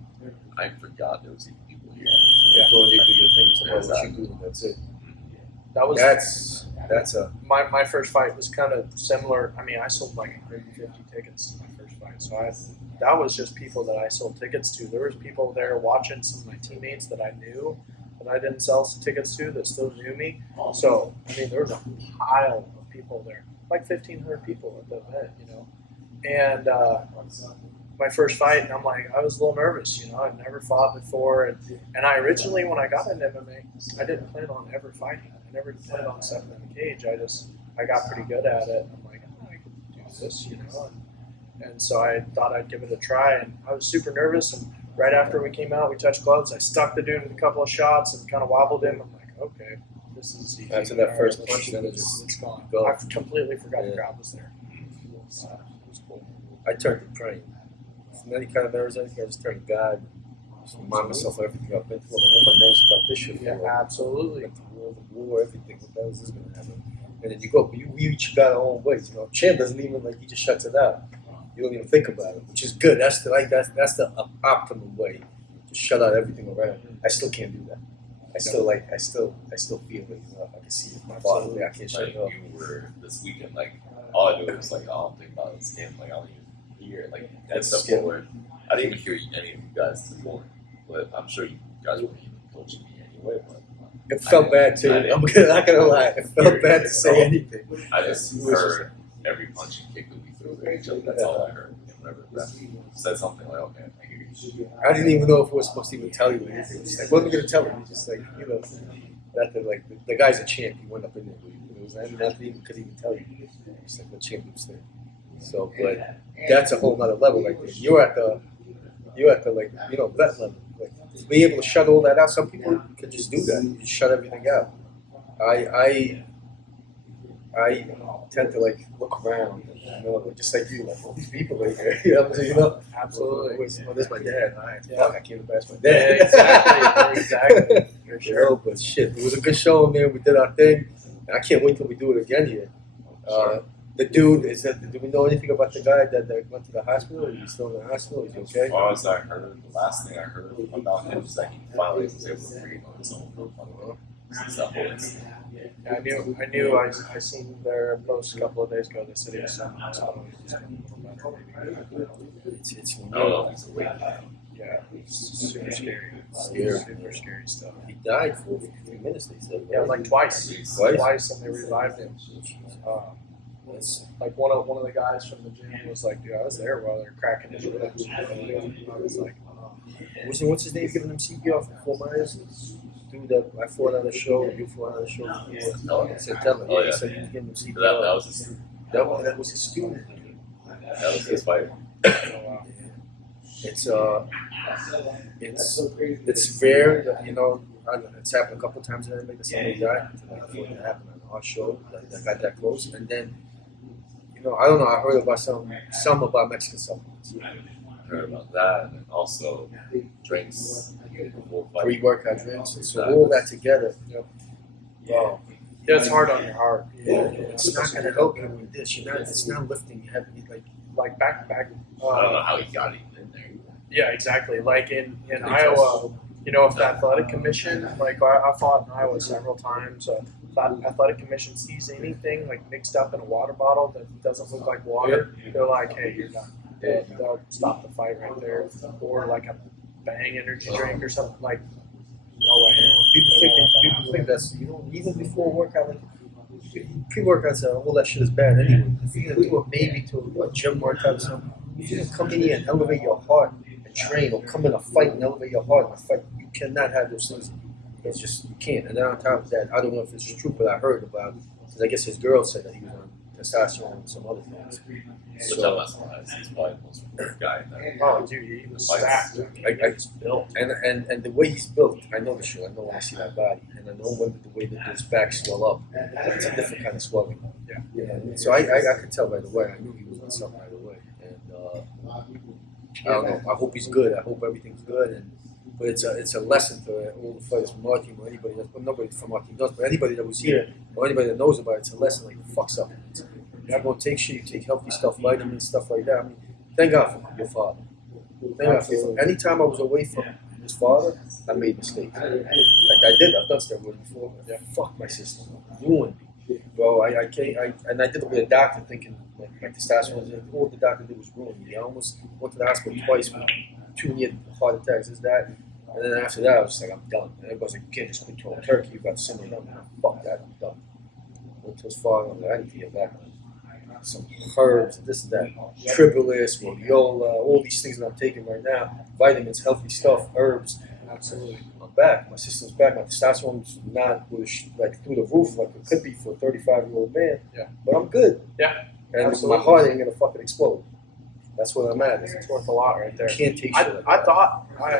I forgot there was even people here. Yeah. Go and do your thing. It's about what you do. And that's it. That was That's a my first fight was kind of similar. I mean, I sold like 150 tickets to my first fight, so that was just people that I sold tickets to. There was people there watching, some of my teammates that I knew that I didn't sell tickets to that still knew me. So I mean, there was a pile of people there, like 1,500 people at the event, you know. And my first fight, and I'm like, I was a little nervous, you know. I'd never fought before, and I originally, when I got into MMA, I didn't plan on ever fighting. I never planned on stepping in the cage. I got pretty good at it. And I'm like, oh, I could do this, you know. And so I thought I'd give it a try. And I was super nervous. And right after we came out, we touched gloves. I stuck the dude with a couple of shots and kind of wobbled him. I'm like, okay, this is easy. after that first All punch, then it it's just gone. go. I completely forgot the crowd was there. It was cool. I turned to praying. From any kind of nerves, I just turned to God. Just remind myself of everything I've been through. I'm my nerves about this shit. Yeah, absolutely. Like the war, everything. What the hell is this going to happen? And then you go, you each got our own ways. You know, Champ doesn't even he just shuts it out. You don't even think about it, which is good. That's the optimum way to shut out everything around. I still can't do that. I still feel it. You know, I can see it in my body. I can't shut Like it off. you were this weekend, like all I do was like, I don't think about this game. Like I don't even hear it. Like that's the scary. forward. I didn't even hear any of you guys this morning, but I'm sure you guys weren't even coaching me anyway. But It felt bad too. I'm not gonna lie. It felt bad to say anything. I just heard every punch and kick that we threw at each other. That's all I heard. And whenever the ref said something like, okay, I hear you. I didn't even know if we were supposed to even tell you anything. It's like, what am I gonna tell him? He's just like, you know, that the guy's a champ. He went up in there. It was nothing even could even tell you. It's like what champions thing. So, but that's a whole nother level right there. You're at the like, you know, vet level. Like to be able to shut all that out. Some people can just do that. You just shut everything out. I tend to like look around, you know, just like you, like all these people right here. You know, Absolutely. Oh, there's my dad. All right, Yeah. fuck, I can't pass my Yeah, dad. exactly. For You sure. know, but shit, it was a good show in there. We did our thing, and I can't wait till we do it again here. The dude do we know anything about the guy that went to the hospital? Is he still in the hospital? Is he As okay? far as I heard, the last thing I heard about him was that he finally was able to breathe on his own. Since that whole incident. Yeah, I knew. I seen their post a couple of days ago. They said he was something. It's I don't know if he's awake now. Yeah, it's super scary. Scary. Super scary stuff. He died for 3 minutes. They said. Yeah, like twice. Twice? And they revived him. It's like one of the guys from the gym was like, dude, I was there while they're cracking his ribs. I was like, oh. What's his name? Giving him CPR for 4 minutes. Dude, that I fought on the show. You fought on the show. Santella. Oh, yeah. He said he was giving him CPR. That was his. That was his student. That was his fight. Oh, wow. It's rare that, you know, it's happened a couple times in MMA that somebody died. Like, it happened on our show that got that close, and then, you know, I don't know. I heard about some about Mexican supplements, Heard about that, and then also drinks before fight. pre-workout drinks, and so all that together. Yep. Wow. Yeah, it's hard on your heart. Yeah, it's not gonna help you with this. It's not lifting heavy. Like back. I don't know how he got even in there. Yeah, exactly. Like in Iowa, you know, if the athletic commission, like I fought in Iowa several times. If the athletic commission sees anything like mixed up in a water bottle that doesn't look like water, they're like, hey, you're done. They'll stop the fight right there. Or like a Bang energy drink or something like. No way. People think that's, you know, even before workout, like pre-workouts, all that shit is bad anyway. If you're gonna do it maybe to a gym workout or something, if you're gonna come in here and elevate your heart and train, or come in a fight and elevate your heart in a fight, you cannot have those things. It's just, you can't. And then on top of that, I don't know if it's true, but I heard about, because I guess his girl said that he was on testosterone and some other things. Which I'm not surprised. He's probably the most important guy in there. Oh, dude, he was stacked. I just built, and the way he's built, I know the show. I know when I see that body, and I know when the way that his back swell up. It's a different kind of swelling. Yeah. You know, so I could tell right away. I knew he was on something right away, and I don't know. I hope he's good. I hope everything's good, and But it's a lesson to all the fighters from our team or anybody that, well, nobody from our team does, but anybody that was here or anybody that knows about it, it's a lesson like fuck supplements. You're not going to take shit, you take healthy stuff, vitamins, stuff like that. I mean, thank God for your father. Thank God for your father. Anytime I was away from his father, I made mistakes. Like I did, I've done steroids before. Yeah. Fuck my system. Ruined me. Bro, I did it with a doctor thinking like my testosterone, all the doctor did was ruin me. I almost went to the hospital twice with 2 near heart attacks, that. And then after that, I was just like, I'm done. And everybody's like, you can't just quit cold turkey, you've got similar numbers. Fuck that, I'm done. Went to his father, I'm like, I need to get back on some herbs, this and that, tribulus, rhodiola, all these things that I'm taking right now, vitamins, healthy stuff, herbs. Absolutely. I'm back. My system's back. My testosterone's not like through the roof like it could be for a 35-year-old man. Yeah. But I'm good. Yeah. And Absolutely. my heart ain't gonna fucking explode. That's where I'm at. It's worth a lot right there. You can't take shit. I thought, I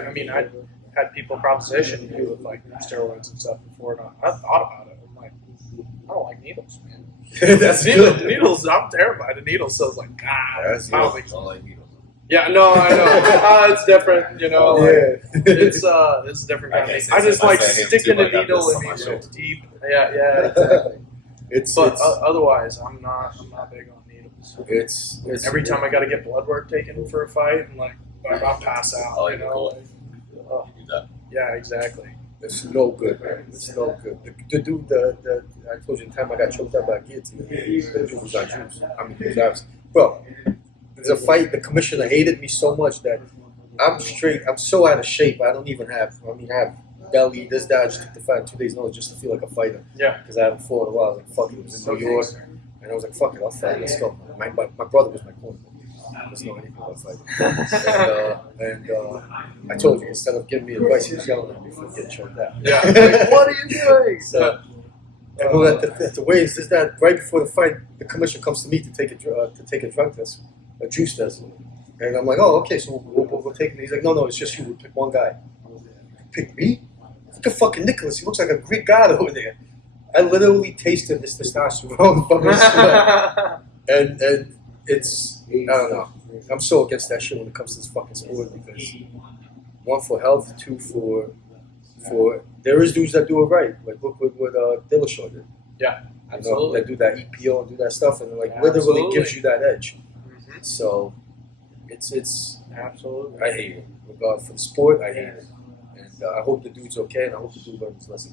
had people proposition me with like steroids and stuff before, and I thought about it. I'm like, I don't like needles, man. That's needles, good. needles, I'm terrified of needles, so I was like, God, That's I don't good. think so. Don't like needles. Yeah, no, I know. It's different, you know. Like, Yeah. it's a different kind of thing. I just like sticking a needle in my me shoulder. deep. Yeah, exactly. It's Otherwise, I'm not big on needles. it's Every time I got to get blood work taken for a fight, and like I'll pass out. Oh, you yeah, know. cool. Like, oh, You do that. yeah, exactly. It's no good, man. It's no good. The dude, I told you the time I got choked up by guillotine, the dude was on juice. I mean, he was obviously, bro, there's a fight, the commissioner hated me so much that I'm straight, I'm so out of shape, I don't even have, I have belly, this, that, I just took the fight in 2 days notice just to feel like a fighter. Yeah. Because I haven't fought in a while. I was like, fuck it, it was in New York. And I was like, fuck it, I'll fight, let's go. My brother was my corner. Doesn't know anything about fighting. And I told you, instead of giving me advice, he was yelling at me for getting choked out. Yeah. Like, what are you doing? So, and we're at the weigh-ins, is that right before the fight, the commissioner comes to me to take a drug test, a juice test. And I'm like, oh, okay, so we'll take it. He's like, no, it's just you. We'll pick one guy. Pick me? Look at fucking Nicholas. He looks like a Greek god over there. I literally tasted this testosterone from his sweat. And it's, I don't know. I'm so against that shit when it comes to this fucking sport because one, for health, two, for there is dudes that do it right. Like look what Dillashaw did. Yeah, You know, absolutely. that do that EPO and do that stuff and like Yeah, literally absolutely. gives you that edge. Mhm. So it's Absolutely. I hate it. Regard for the sport, I hate it. And I hope the dude's okay, and I hope the dude learns his lesson.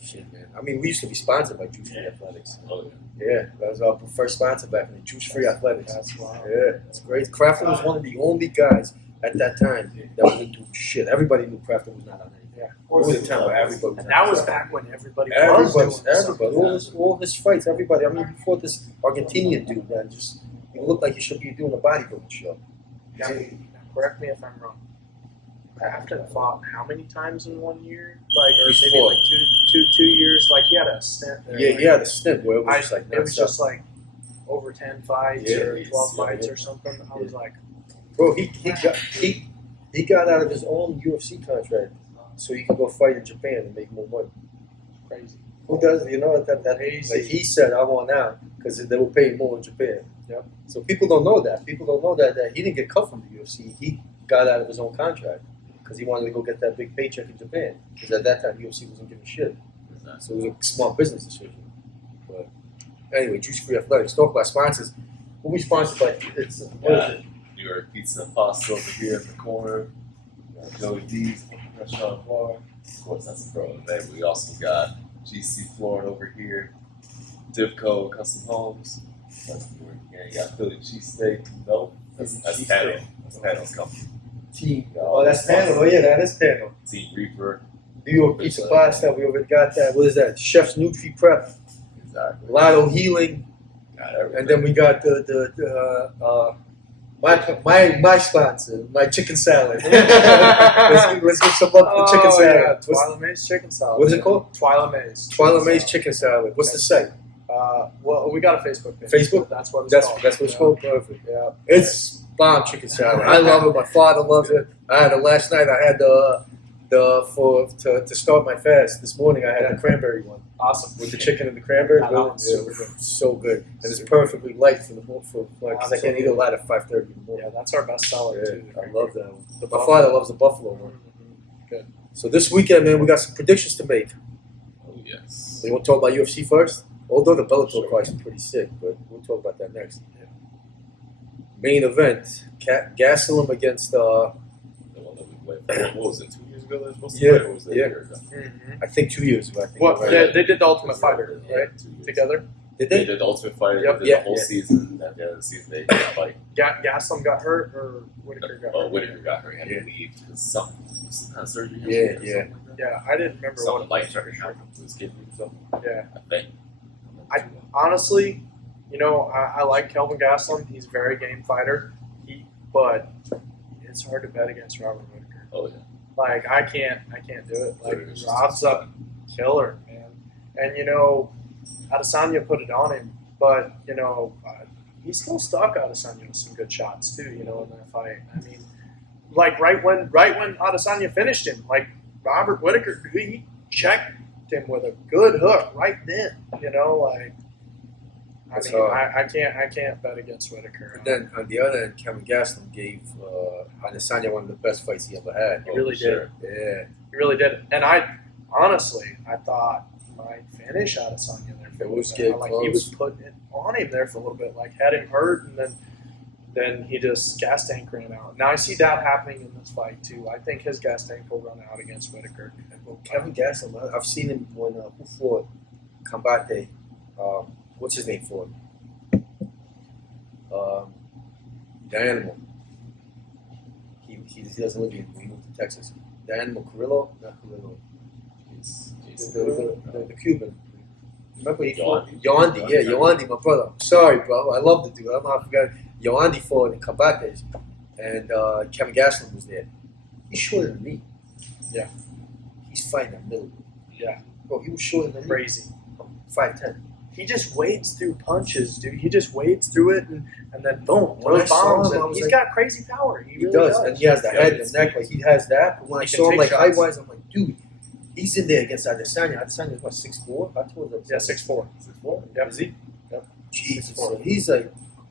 Shit, man. I mean, we used to be sponsored by Juice Free Athletics. Oh, Yeah, that was our first sponsor back in the Juice Free Athletics. That's wild. Yeah, it's great. Crafton was one of the only guys at that time that wasn't doing shit. Everybody knew Crafton was not on anything. Yeah. There was a time where everybody was And that was on back when everybody was doing Everybody. something. All his fights, everybody. I mean, before this Argentinian dude, man, just you look like you should be doing a bodybuilding show. Now, correct me if I'm wrong. Crafton fought how many times in 1 year? Like, or He's maybe fought. like two years. Like he had a stint there. Yeah, like, he had a stint where it was just like it was nonstop. just like over 10 fights Yeah, or 12 yeah, fights yeah. or something. I was like, Bro, he got out of his own UFC contract so he could go fight in Japan and make more money. crazy. Who does you know that Crazy. like he said I want out because they were paying more in Japan. Yep. So people don't know that. People don't know that he didn't get cut from the UFC. He got out of his own contract because he wanted to go get that big paycheck in Japan. Because at that time UFC wasn't giving shit. So it was a smart business decision. But anyway, Juice Free Athletics. Talk about sponsors. Who we sponsored by? It's what is it? New York Pizza and Pasta over here in the corner. Joey D's Restaurant Bar. Of course, that's a pro event. We also got GC Florida over here. Divco Custom Homes. That's New York. Yeah, you got Philly Cheesesteak. Nope. That's Pano. That's Pano's company. Team. Oh, that's Panel. Oh yeah, that is Panel. Team Reaper. New York Pizza Pasta. We already got that. What is that? Chef's Nutri Prep. Exactly. Lotto Healing. Got everything. And then we got my sponsor, my chicken salad. let's get some love for chicken salad. Yeah, What's, Twyla Mays chicken salad. what is it called? Twyla Mays. Twyla Mays chicken salad. What's the site? Well, we got a Facebook page. Facebook? That's what it's That's called. what it's called. Perfect. Yeah. It's bomb chicken salad. I love it. My father loves it. I had it last night. I had to start my fast this morning. I had the cranberry one Awesome. with the chicken and the cranberry. Yeah, that one's super it good. was so good, and it's perfectly light for the because I can't eat a lot at 5:30 in the morning. Yeah, that's our best seller Yeah, too. I love that one. The My father loves the buffalo one. So this weekend, man, we got some predictions to make. Oh yes. You want to talk about UFC first? Although the Bellator Sure. fights are pretty sick, but we'll talk about that next. Main event: Gastelum against The one that we played. What was it? 2 years ago? They were supposed to Yeah, play, or was it yeah. a year ago? I think 2 years ago. I think. What? Right? Yeah, they did the Ultimate Fighter, Yeah, right? 2 years. Together. Did They they? did the Ultimate Fighter. Yep. They did Yeah, the whole yeah. season. At the end of the season, they did fight. Gaslam got hurt, or Whitaker got hurt? Whitaker got hurt. Had Yeah. to leave because some kind of surgery. Yeah, or yeah. something like that. Yeah, I didn't remember Something what like that happened to his kidney or something. Yeah. I think. Honestly, I like Kelvin Gastelum. He's a very game fighter. But it's hard to bet against Robert Whitaker. Oh yeah. Like I can't do it. Like Whitaker's just Rob's a killer, man. And Adesanya put it on him, but he's still stuck Adesanya with some good shots too. In that fight. I mean, like right when Adesanya finished him, like Robert Whitaker, he checked him with a good hook right then. That's I can't bet against Whitaker. And then on the other end, Kevin Gastelum gave Adesanya one of the best fights he ever had. He really did. Yeah. He really did. And I thought he might finish Adesanya there for a It was little bit. getting Like close. he was putting it on him there for a little bit, like had him hurt, and then he just gas tank ran out. Now I see that happening in this fight too. I think his gas tank will run out against Whitaker. Well, Kevin Gastelum, I've seen him when who fought Combate. What's his name for? The Animal. He doesn't live here. He moved to Texas. The Animal Carrillo, not Carrillo. The Cuban. Remember he fought Yoandi. Yeah, Yoandi, my brother. Sorry, bro. I love the dude. I don't know how I forgot. Yoandi fought in Combates, and Kevin Gastelum was there. He's shorter than me. Yeah. He's fighting a middle. Yeah. Bro, he was shorter than me. Crazy. 5'10". He just wades through punches, dude. He just wades through it, and then boom, When I throws saw bombs. him, I And was he's like- got crazy power. He He really does, and he has the head and the neck, like he has that. But when I He can saw him take like shots. height-wise, I'm like, dude, he's in there against Adesanya. Adesanya is what, 6'4"? I told him. Yeah, 6'4". 6'4"? Yep. Is he? Yep. Jesus. 6'4". So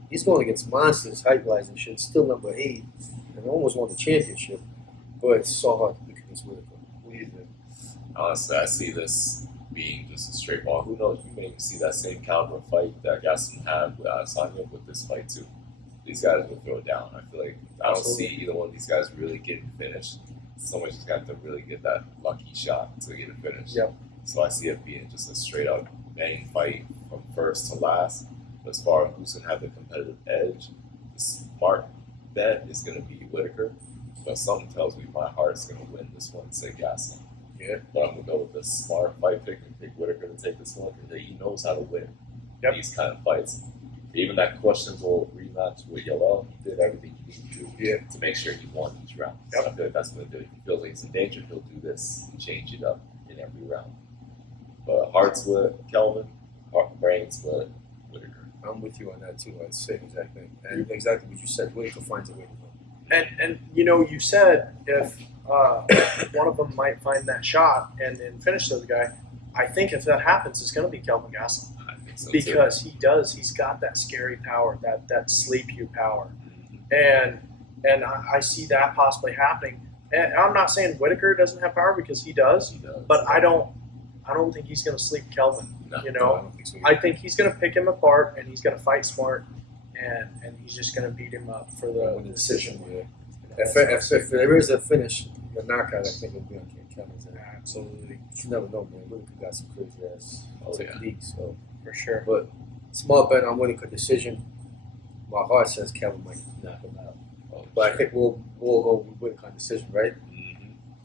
he's going against monsters height-wise and shit. Still number 8, and almost won the championship. But it's so hard to pick against Whitaker. What do you think? Honestly, I see this being just a straight ball. Who knows? You may even see that same caliber fight that Gaston had with Adesanya with this fight too. These guys will throw it down. I feel like I don't see either one of these guys really getting finished. Someone's just got to really get that lucky shot to get it finished. Yep. So I see it being just a straight up bang fight from first to last. But as far as who's gonna have the competitive edge, the smart bet is gonna be Whitaker. But something tells me my heart's gonna win this one, say Gaston. Yeah. But I'm gonna go with the smart fight pick and pick Whitaker to take this one because he knows how to win these kind of fights. Even that questionable rematch with Yoel, he did everything he needed to do to make sure he won each round. So I feel like that's what he'll do. If he feels like he's in danger, he'll do this and change it up in every round. But hearts with Kelvin, brains with Whitaker. I'm with you on that too. I'd say the exact thing. And exactly what you said. Whitaker finds a way to win. And you said if one of them might find that shot and then finish the other guy, I think if that happens, it's going to be Kelvin Gastelum. I think so Because he's got that scary power, that sleep you power. too. And I see that possibly happening. And I'm not saying Whitaker doesn't have power because he does, He does. but I don't think he's going to sleep Kelvin. No. I don't think so. I think he's going to pick him apart and he's going to fight smart and he's just going to beat him up for the Win the decision. decision. Yeah. If there is a finish, a knockout, I think it'll be on Kevin's end. Absolutely, But you never know, man. Whitaker got some crazy ass techniques. So, for sure. but small bet on Whitaker decision. My heart says Kevin might knock him out. But I think we'll go with Whitaker on decision, right?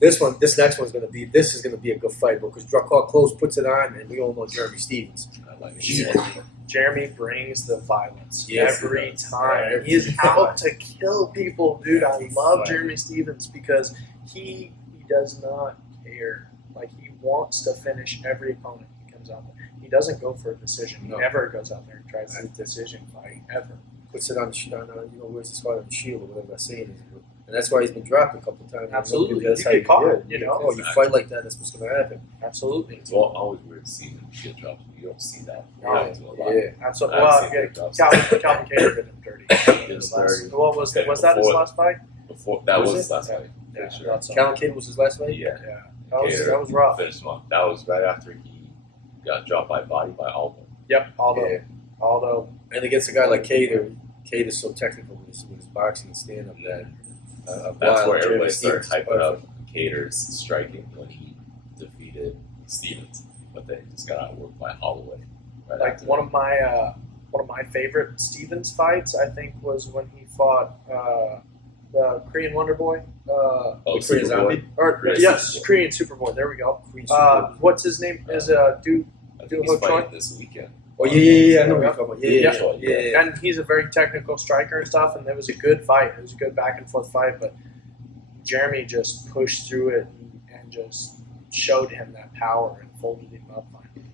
This next one's gonna be a good fight because Drakkar Close puts it on, and we all know Jeremy Stevens. I like it. Yeah. Jeremy brings the violence Yes, every he does. time. Every He is fight. out to kill people, dude. I Every love fight. Jeremy Stevens because he does not care. Like he wants to finish every opponent he comes out there. He doesn't go for a decision. No. He never goes out there and tries a decision fight ever. Puts it on where's the spot on the shield or whatever that saying is. And that's why he's been dropped a couple times. Absolutely. That's You how get caught, yeah, you know. Oh, you fight like that, that's what's gonna happen. Absolutely. It's always weird to see him get dropped. You don't see that. Yeah. Do a lot. Yeah. Absolutely. I Well, haven't seen yeah, big drops. Calvin Cater did him dirty. Did him His last- dirty. What was Okay, that his before- last fight? Before that Was was it? his last Yeah. fight. Yeah, sure. thought so. Callan Cade was his last fight. Yeah. Yeah, that was rough. Finished him off. That was right after he got dropped by Aldo. Yep, Aldo. Yeah. Aldo. And against a guy like Cade, Cade is so technical with his boxing and stand up that That's where Jeremy everybody started Stevens is hyping up perfect. Cater's striking when he defeated Stevens, but then he just got outworked by Holloway. Right Like after one that. of my favorite Stevens fights, I think, was when he fought the Korean Wonder Boy. Oh, Korean Superboy. Zombie? Or Korean yes, Superboy. Korean Superboy. There we go. Queen Super. What's his name? Is dude. I think he's Ho Choi? fighting this weekend. Oh yeah. I know what you're talking about. Yeah. Yeah. And he's a very technical striker and stuff, and it was a good fight. It was a good back and forth fight, but Jeremy just pushed through it and just showed him that power and folded him up on him.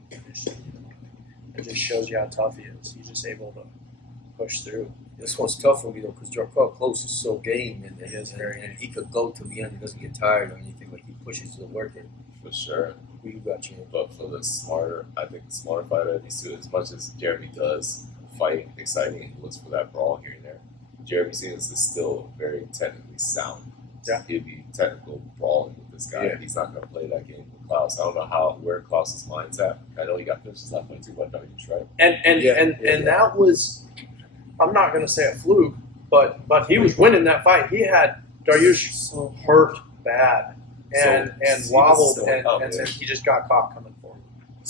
It just shows you how tough he is. He's just able to push through. This one's tough for me though because Jacke close is so game and He is very and he could go to the end. He doesn't get tired or anything. Like he pushes the work in. For sure. Who you got, Chan? But for the smarter, I think the smarter fighter, these two, as much as Jeremy does fight exciting and he looks for that brawl here and there, Jeremy Stevens is still very technically sound. Yeah. He'd be technical brawling with this guy. Yeah. He's not going to play that game with Klaus. I don't know where Klaus's mind's at. I know he got finished last fight too, but no, he's right. And that was, I'm not going to say a fluke, but he was winning that fight. He had Dariush hurt bad and Stevens wobbled, is going up, and yeah. then he just got caught coming forward.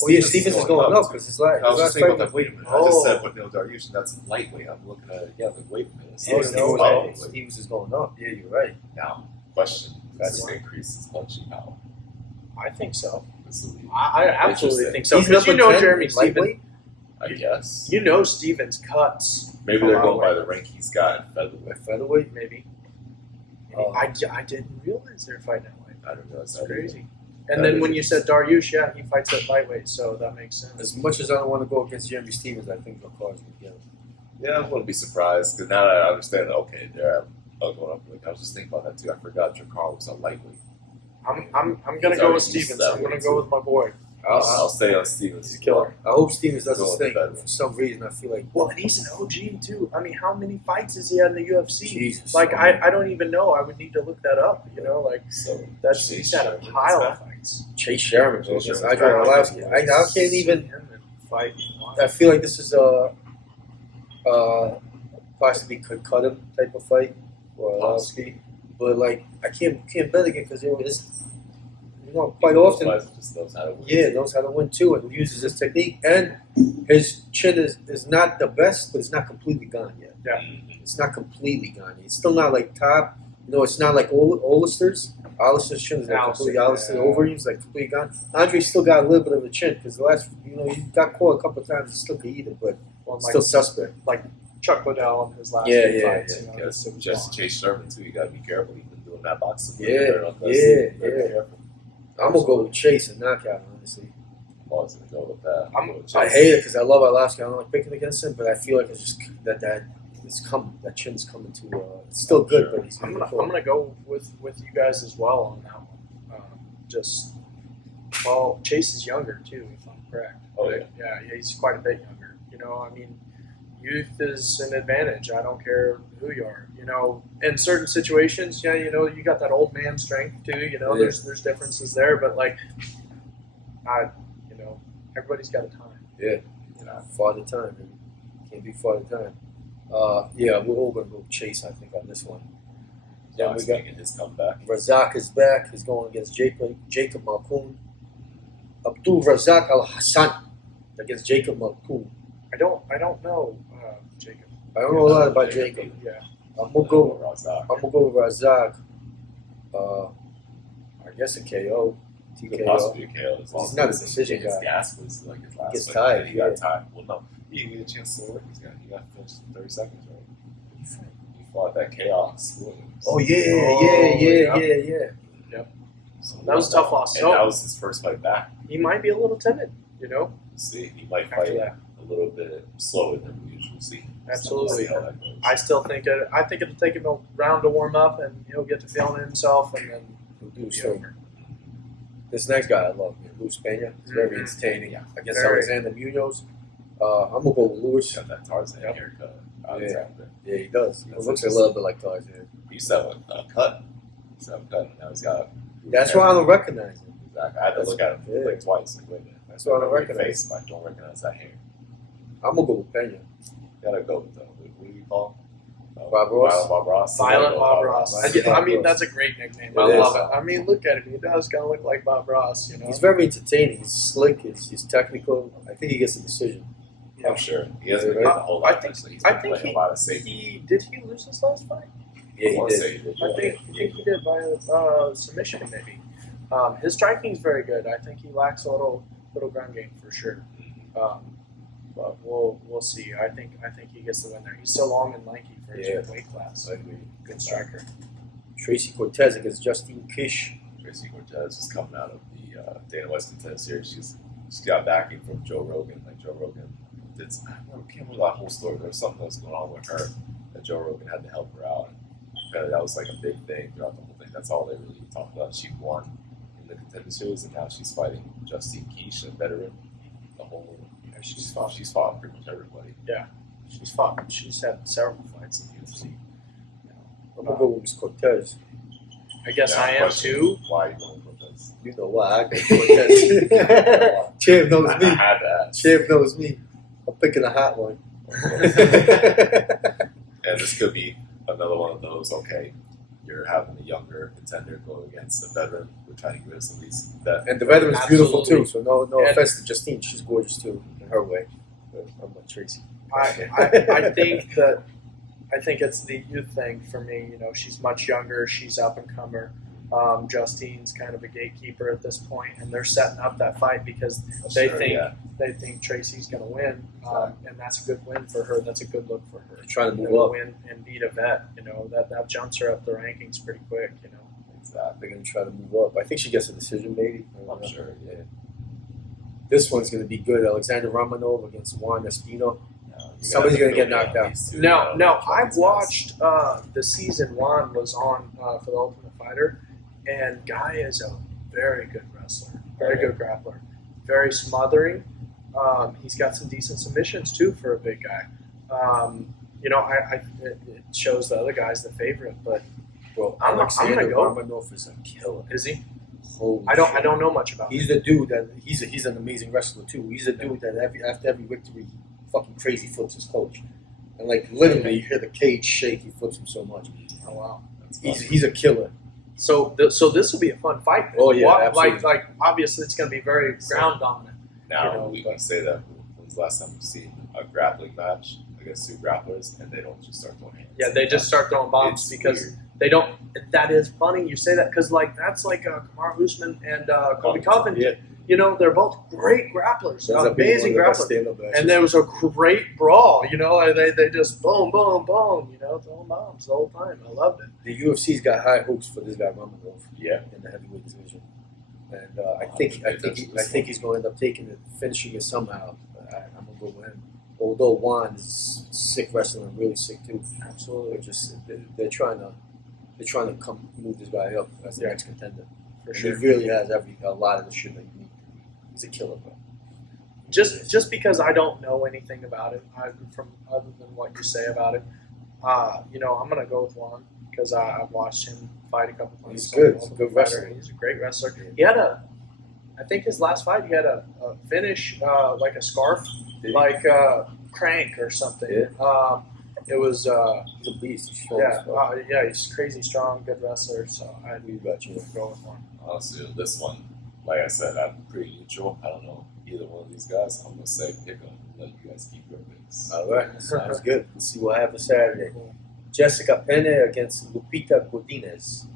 Oh yeah, Stevens is going up because his I was last just thinking fight. about that. Wait a minute. I Oh. just said, but no, Dariush, that's lightweight. I'm looking at it. Yeah, like, wait a minute. Oh, Stevens is no, lightweight. Stevens is going up. Yeah, you're right. Now, question: That's does it increase his punching power? I think so. This will be, I absolutely Interesting. think so. He's Because number you know 10 Jeremy in Stevens, lightweight. I guess. you know Stevens cuts. Maybe a they're lot going of by weight. the rank he's got in featherweight. At featherweight. Maybe. Oh. I didn't realize they're fighting that way. I don't know. That's crazy. And That then is when you said Dariush, yeah, he fights at lightweight, so that makes sense. As much as I don't want to go against Jeremy Stevens, I think Jacke is going to get him. Yeah, I wouldn't be surprised because now that I understand, okay, they're going up. Like I was just thinking about that too. I forgot Jacare was a lightweight. I'm gonna He's go with already used Stevens. to that I'm gonna weight, go too. with my boy. I'll stay on Stevens. He's a killer. I hope Stevens does his Going thing. featherweight. For some reason, I feel like Well, and he's an OG too. I mean, how many fights has he had in the UFC? Jesus. Like I don't even know. I would need to look that up. You know, like So that's Chase he's had a Sherman, pile that's of fights. Chase Sherman, bro. Chase I Sherman's drive back. Alaska. I can't even. Him and fight. I feel like this is a possibly could cut him type of fight for Arlovsky, but like I can't bet again because it's quite often. just knows how to win. Yeah, knows how to win too and uses his technique. And his chin is not the best, but it's not completely gone yet. Mhm. It's not completely gone. It's still not like top. It's not like Olister's. Olister's chin is like completely Olister over. He's like completely gone. Andre's still got a little bit of a chin because the last, he got caught a couple of times. He still could eat it, but Well, still suspect. Chuck Liddell in his last Yeah, few yeah, fights. You know, Because it was just gone. Chase Sherman too. You got to be careful. He's been doing that boxing. Yeah, Very careful. I'm gonna go with Chase and knockout. Honestly, I'm always gonna go with that. I'm- Go with I Chase. hate it because I love Alaska. I don't like picking against him, but I feel like it's just that it's coming. That chin's coming to. It's still good, Sure. but he's I'm gonna go with you guys as well on that one. Chase is younger too, if I'm correct. Oh, yeah. Yeah, he's quite a bit younger. I mean, youth is an advantage. I don't care who you are. In certain situations, you got that old man strength too. Yeah. There's differences there, but everybody's got a time. Father time, baby. Can't be father time. Yeah, we're all gonna go Chase. I think on this one. Yeah, we he's got making his comeback. Razak is back. He's going against Jacob Malkoun. Abdul Razak Al Hassan against Jacob Malkoun. I don't know, Jacob. I don't know a lot about Jacob. Yeah. I'm gonna go. Razak. I'm gonna go with Razak. I guess a KO. Could TKO. possibly KO as long He's not a as decision his guy. gas was like his last gets fight. tired, He got yeah. tired. Well, no, he didn't get a chance to work. He got finished in 30 seconds, right? He fought that Chaos Williams. Oh yeah. So That was a tough loss. And So- that was his first fight back. He might be a little timid, We'll see, he might after fight that. a little bit slower than we usually see. Absolutely. So we'll see how that goes. I still think I think it'll take him a round to warm up, and he'll get to feeling himself, and then He'll do it'll be so. over. This next guy I love, Luis Pena. He's very Mhm. entertaining. Yeah. Against Very. Alexander Munoz. I'm gonna go with Luis. He's got that Tarzan haircut. Yeah. Alexander. Yeah, he does. He That's looks a interesting. little bit like Tarzan. He used to have a cut. 7 Now he's got. That's why I don't recognize him. Exactly. I had to look at him like twice. Like, wait a minute. That's why I don't Your recognize face. I don't recognize that hair. I'm gonna go with Pena. Gotta go with what do you call? Bob Ross? Bob Ross. Violent Bob Ross. I mean, that's a great nickname. I It love is. it. I mean, look at him. He does kind of look like Bob Ross, you know. He's very entertaining. He's slick. He's technical. I think he gets a decision. I'm sure he hasn't been Right. playing a whole I lot. think- Actually, he's I been think playing a lot of safety. Did he lose his last fight? Yeah, I he want to did. say he did. I think he did by submission, maybe. His striking is very good. I think he lacks a little ground game for sure. But we'll see. I think he gets the win there. He's so long and lanky for his weight class. I agree. Good striker. Tracy Cortez against Justine Kish. Tracy Cortez is coming out of the Dana White's Contender Series. She's got backing from Joe Rogan. Like Joe Rogan did. I can't remember that whole story. There was something that was going on with her that Joe Rogan had to help her out. And that was like a big thing throughout the whole thing. That's all they really talked about. She won in the Contender Series, and now she's fighting Justine Kish, a veteran. The whole she's fought pretty much everybody. Yeah, she's fought. She's had several fights in the UFC. I'm gonna go with Miss Cortez. I guess Yeah, I am question, too. Why are you going with Cortez? You know why? I go Cortez. Champ knows I me. had to ask. Champ knows me. I'm picking a hot one. And this could be another one of those, okay, you're having a younger contender go against a veteran. We're trying to give us at least that. And the veteran's beautiful Absolutely. too, so no And- offense to Justine. She's gorgeous too in her way. But I'm like Tracy. I think it's the youth thing for me. You know, she's much younger. She's up and comer. Justine's kind of a gatekeeper at this point, and they're setting up that fight because they think Tracy's going to win, and that's a good win for her. That's a good look for her. Trying to move To up. win and beat a vet, you know, that jumps her up the rankings pretty quick. You know, They're gonna try to move up. I think she gets a decision, maybe. I don't I'm know. sure, yeah. This one's gonna be good. Alexander Romanov against Juan Espino. You Somebody's gotta gonna get feel knocked out. these two, now you know, I've these guys. watched the season Juan was on for the Ultimate Fighter, and Guy is a very good wrestler, very good grappler, very smothering. He's got some decent submissions too for a big guy. You know, it shows the other guy's the favorite, but Bro, I'm Alexander gonna go. Romanov is a killer. is he? Holy I shit. don't know much about him. He's the dude that he's an amazing wrestler too. He's the dude that after every victory, he fucking crazy flips his coach, and like literally you hear the cage shake. He flips him so much. Oh wow. That's He's a killer. So this will be a fun fight. Then. Oh, yeah, absolutely. Like obviously it's going to be very ground dominant. Now, you know, we but- can say that when's the last time we've seen a grappling match against two grapplers and they don't just start throwing hands? Yeah, they just start throwing bombs It's because weird. they don't. That is funny you say that because like that's like Kamaru Usman and Colby Covington. Yeah. You know, they're both great grapplers, That's a big amazing one of the best grapplers. stand-up matches. And there was a great brawl. You know, and they just boom, boom, boom. You know, throwing bombs the whole time. I loved it. The UFC's got high hopes for this guy Romanov. Yeah. In the heavyweight division, and I think he's going to end up taking it, finishing it somehow. I'm gonna go with him. Although Juan is sick wrestling, really sick too. Absolutely, they're trying to come move this guy up as the next contender. For And sure. he really has a lot of the shit that you need. He's a killer, bro. Just because I don't know anything about it, from other than what you say about it, you know, I'm gonna go with Juan because I've watched him fight a couple times. He's good. He's He's a good wrestler. He's a great wrestler. He had I think his last fight, he had a finish like a scarf, like crank or something. Yeah. It was He's a beast. He's strong as fuck. yeah, he's crazy strong, good wrestler. So I We got you. go with Juan. Honestly, this one, like I said, I'm pretty neutral. I don't know either one of these guys. I'm gonna say pick them and let you guys keep your picks. All right, sounds good. Let's see what happens Saturday. Jessica Penne against Lupita Godinez.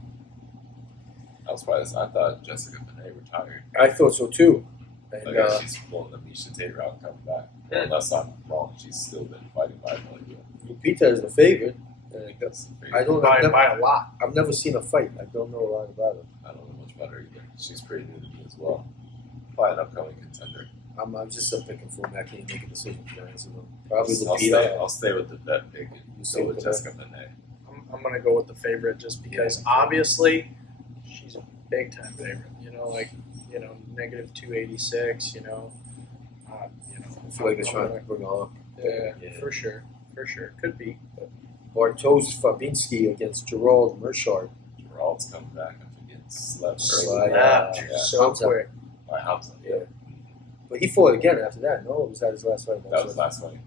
I was surprised. I thought Jessica Benet retired. I thought so too. And Like she's pulling the Misha Tate route and coming back. Yeah. Unless I'm wrong, she's still been fighting by no idea. Lupita is the favorite. I think that's the I favorite. don't. By a lot. I've never seen a fight. I don't know a lot about her. I don't know much about her either. She's pretty new to me as well. Probably an upcoming contender. I'm just picking for me. I can't make a decision for that. So probably I'll Lupita. stay with the vet pick and You stay go with with the Jessica Benet. I'm gonna go with the favorite just because obviously she's a big time favorite. You know, like negative 286. You know, I feel like they're trying to bring her up. Yeah, for sure, could be. Bartosz Fabinski against Gerald Mershard. Gerald's coming back after getting slept early. Slapped Yeah. so Hamza. quick. By Hamza. Yeah. But he fought again after that. No, was that his last fight? That was his last fight.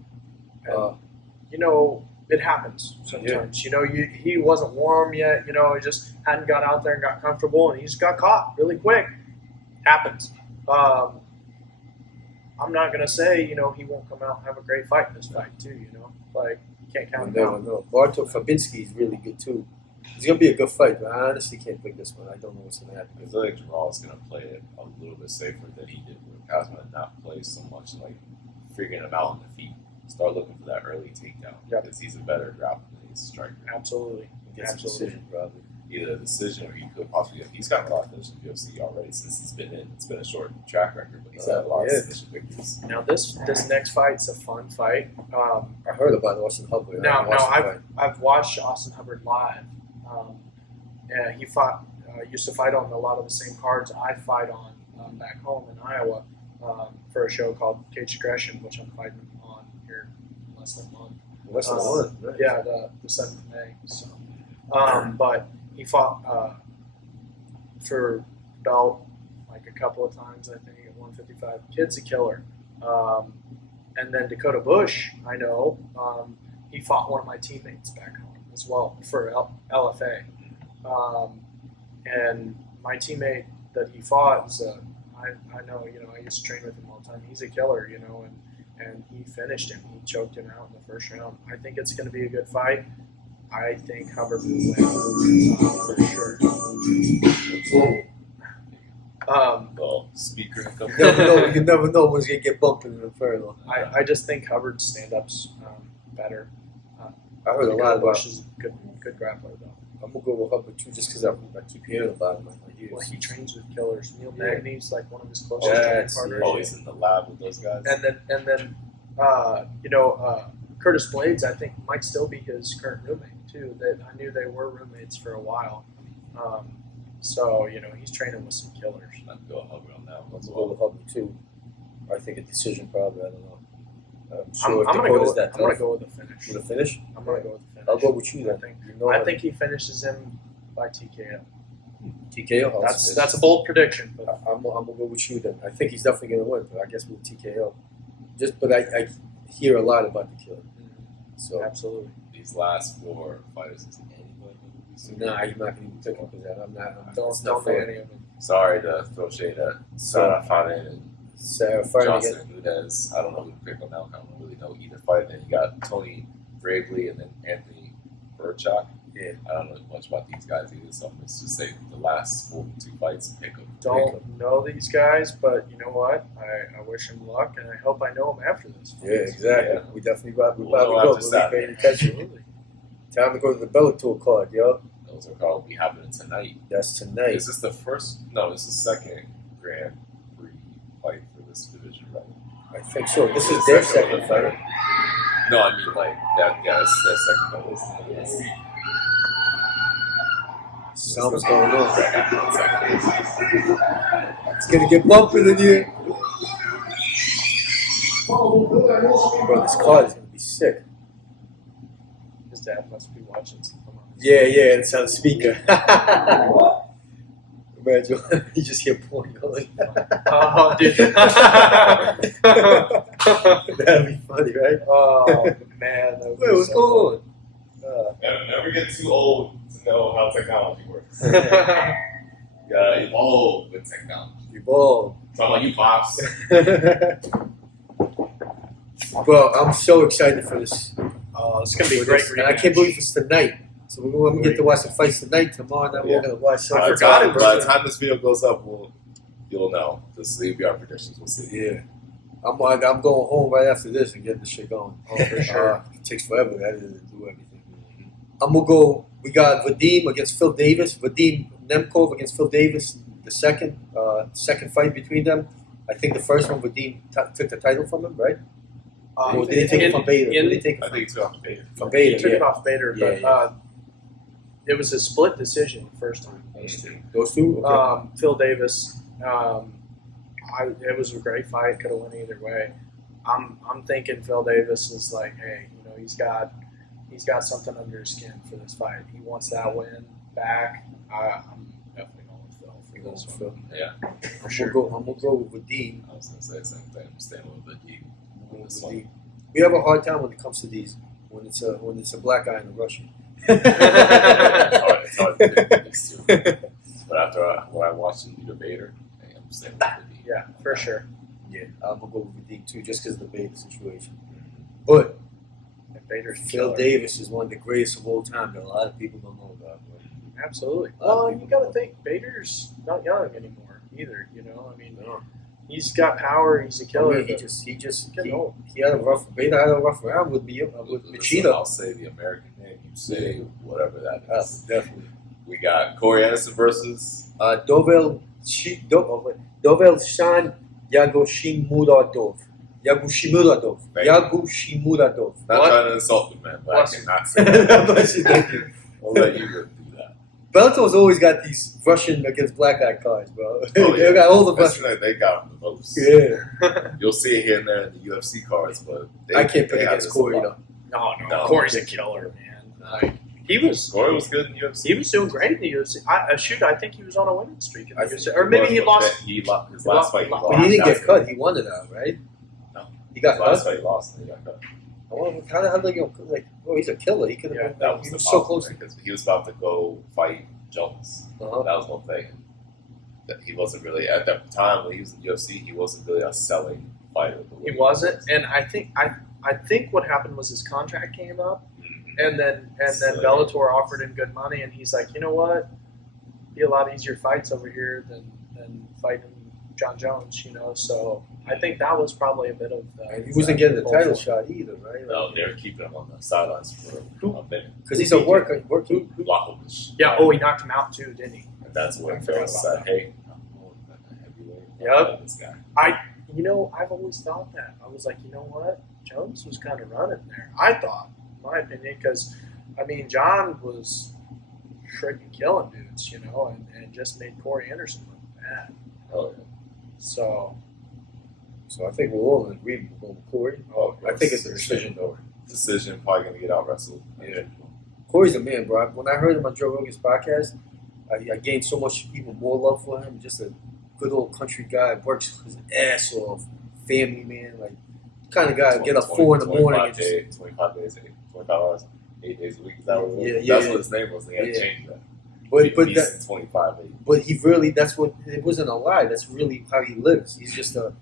You know, it happens sometimes. You know, he wasn't warm yet. You know, he just hadn't got out there and got comfortable, and he just got caught really quick. Happens. I'm not gonna say, you know, he won't come out and have a great fight in this fight too. You know, like you can't count You him never out. know. Bartok Fabinski is really good too. It's gonna be a good fight, but I honestly can't pick this one. I don't know what's gonna I happen. feel like Gerald's going to play it a little bit safer than he did with Kazma and not play so much like figuring him out on the feet. Start looking for that early takedown Yep. because he's a better grappler than he's a striker. Absolutely. He gets a decision probably. Either a decision or he could possibly. He's got a lot of finishes in UFC already since he's been in. It's been a short track record, but he's had a lot Yeah. of submission victories. Now this next fight's a fun fight. I heard about Austin Hubbard. No, I've watched Austin Hubbard live. Yeah, he used to fight on a lot of the same cards I fight on back home in Iowa for a show called Cage Aggression, which I'm fighting on here in less than a month. Less than one. Right? Yeah, the 7th of May. So, but he fought for belt like a couple of times, I think, at 155. Kid's a killer. And then Dakota Bush, I know, he fought one of my teammates back home as well for LFA. And my teammate that he fought is I know, you know, I used to train with him all the time. He's a killer, you know, and he finished him. He choked him out in the first round. I think it's going to be a good fight. I think Hubbard will win for sure. Well, speaker comes You never know when's gonna get bumped in the inferno. I just think Hubbard's stand-up's better. I heard a lot about. Bush is a good grappler though. I'm gonna go with Hubbard too, just because I keep hearing about him. Well, he trains with killers. Neil Yeah. Magny's like one of his closest Yeah, training it's- partners. always in the lab with those guys. And then you know, Curtis Blades, I think, might still be his current roommate too. I knew they were roommates for a while. So you know, he's training with some killers. I'd go Hubbard on that one I'm as gonna go well. with Hubbard too. I think a decision probably. I don't know. I'm I'm sure gonna Dakota's go. that I'm gonna tough. go with the finish. With a finish. I'm gonna go with the finish. I'll go with you then. I think. You know, I think he finishes him by TKO. TKO. That's a bold prediction, but I'm gonna go with you then. I think he's definitely gonna win, but I guess with TKO. But I hear a lot about the killer. So absolutely. These last 4 fighters, is anybody going to nah, you're not gonna even pick him because I'm not. Don't it's not know fair. any of them. Sorry to throw shade at Sarah Faden and Sarah fighting again. Johnson Nunez. I don't know who to pick on now. I don't really know either fight. Then you got Tony Bravely and then Anthony Burchak. Yeah. I don't know much about these guys either, so let's just say the last 42 fights, pick them. Don't know these guys, but you know what? I wish him luck, and I hope I know him after this. Yeah, exactly. Yeah. We definitely probably We'll know go. after We'll be Saturday. paying attention. Absolutely. Time to go to the Bellator card, yo. Those are probably happening tonight. That's tonight. Is this the first? No, this is the second Grand Prix fight for this division, right? I think so. This is their second fight. No, I mean like that. Yeah, it's their second fight. Something's going on. It's gonna get bumping in here. Bro, this card is gonna be sick. His dad must be watching something. Yeah, it's on the speaker. Imagine you just hear porn going. Oh, dude. That'd be funny, right? Oh man. that would be Wait, what's so going on? Never get too old to know how technology works. fun. You gotta evolve with technology. Evolve. Talking about you, pops. Bro, I'm so excited for this. It's gonna be a for great this. And I can't rematch. believe it's tonight. So we're gonna get to watch the fights tonight. Tomorrow night we're gonna watch I something. forgot it was By the time this video goes up, you'll know. Just leave our predictions. We'll see. Yeah. I'm going home right after this and get this shit going. Oh, for sure. It takes forever to edit and do everything. I'm gonna go. We got Vadim against Phil Davis. Vadim Nemkov against Phil Davis. The second fight between them. I think the first one Vadim took the title from him, right? Or did he take it from Bader? in- Did he take it I think it's off Bader. from He Bader? took it Yeah. off Bader, Yeah, but it was a split decision the first time. Those two. Okay. Phil Davis, it was a great fight. Could have went either way. I'm thinking Phil Davis is like, hey, you know, he's got something under his skin for this fight. He wants that win back. I'm definitely going with Phil for this one. Yeah. For sure. I'm gonna go with Vadim. I was gonna say the same thing. I'm staying with the D. This one. Vadim. We have a hard time when it comes to these. When it's a black guy and a Russian. It's hard to pick these two. But after when I watched the debater, I'm staying with the D. Yeah, for sure. Yeah, I'm gonna go with Vadim too, just because of the Bader situation. But And Bader's a Phil killer. Davis is one of the greatest of all time that a lot of people don't know about. Bro. Absolutely. A lot of Well, you people got to don't. think Bader's not young anymore either. You know, I mean, No. he's got power. He's a killer. I mean, but he had a rough Bader had a rough round with Listen, Machida. I'll say the American name. You say whatever that is. Definitely. We got Corey Anderson versus. Dovel Shan Yagoshimuradov. Yagushimuradov. Thank you. Yagushimuradov. Not What? trying to insult the man, but Bless I you. cannot say that. Bless you, thank you. I'll let you go do that. Bellator's always got these Russian against black guy cards, bro. Oh, They yeah. got all the That's Russians. right, they got him the most. Yeah. You'll see it here and there in the UFC cards, but they, I can't they pick have against this Corey, a lot. though. no, No. Corey's a killer, man. Like, he was Corey was good in the UFC. he was doing great in the UFC. I think he was on a winning streak in the I UFC, think or maybe he was, lost. but He lost his He last lost- fight. He but lost. But he didn't That's get cut. it. He won it out, right? No. He got His last cut. fight he lost, and he got cut. How the hell did he get like? Oh, he's a killer. He could have Yeah, been. That Like, was he the was so problem, close. because he was about to go fight Jones. Uh-huh. That was one thing. That he wasn't really at that time when he was in UFC. He wasn't really a selling fighter. the way He wasn't, and I think what happened was his contract came up, and then So- Bellator offered him good money, and he's like, you know what, be a lot easier fights over here than fighting John Jones, you know. So I think that was probably a bit of And he wasn't getting the pull title for him. shot either, right? No, they were keeping him on the sidelines for a minute. Because he's a worker. Working. Blachowicz. Yeah. Oh, he knocked him out too, didn't he? And that's I when forgot Phil about said, that. "Hey, I'm going with that heavyweight. Yep. This guy." You know, I've always thought that. I was like, you know what, Jones was kind of running there. I thought, in my opinion, because I mean, John was freaking killing dudes, you know, and just made Corey Anderson look bad. Oh, yeah. So So I think we're all in agreement with Corey. Oh, I think it's a decision, though. Decision, probably going to get out wrestled. Yeah. Corey's a man, bro. When I heard him on Joe Rogan's podcast, I gained so much even more love for him. Just a good old country guy, works his ass off, family man, like kind of guy get up 4 in the morning and just 25 days, 25 hours, 8 days a week. Is that what it was? Yeah, That's yeah. what his name was. They had to Yeah. change that. but Beast in 25 days. but he really that's what it wasn't a lie. That's really how he lives. He's just a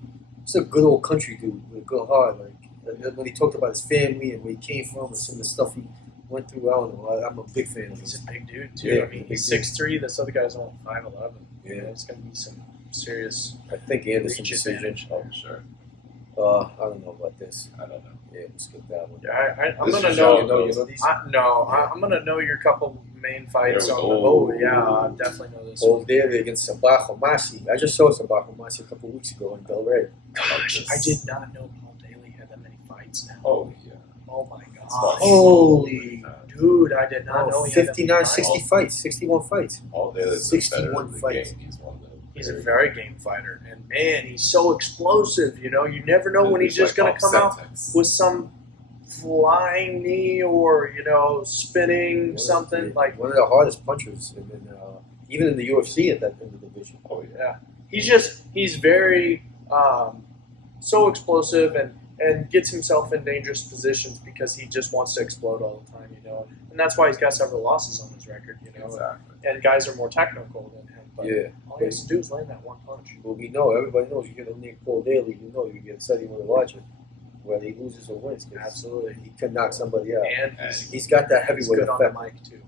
good old country dude with a good heart. Like when he talked about his family and where he came from and some of the stuff he went through, I don't know. I'm a big fan of he's his. a big dude too. Yeah, I mean, big he's dude. 6'3". This other guy's only 5'11". Yeah. You know, it's gonna be some serious. I think Anderson's Reach decision. advantage. Oh, for sure. I don't know about this. I don't know. Yeah, we'll skip that one. Yeah, I'm This gonna is know. y'all know. these. I'm gonna know your couple main fights. There we On go. the, oh yeah, I definitely know this. Paul Daly against Sabajo Masi. I just saw Sabajo Masi a couple weeks ago in Del Rey. Gosh, I did not know Paul Daly had that many fights now. Oh, yeah. Oh my fine. god. Holy. Dude, I did not know he had that many 59, fights. 60 fights, 61 fights. All day is 61 better than the fights. game. He's one of the He's a very game fighter, and man, he's so explosive. You know, you never know when he's just gonna come out with some flying knee or spinning something like. One of the hardest punchers, even in the UFC at that end of the division. Oh, yeah. He's very so explosive and gets himself in dangerous positions because he just wants to explode all the time, and that's why he's got several losses on his record, Exactly. and guys are more technical than him. But Yeah. all he has to do is land that one punch. But we know, everybody knows you get a name Paul Daly, you get excited when you watch it, whether he loses or wins. 'Cause Absolutely. He can knock somebody out. And He's got that he's heavyweight good on the effect. mic too.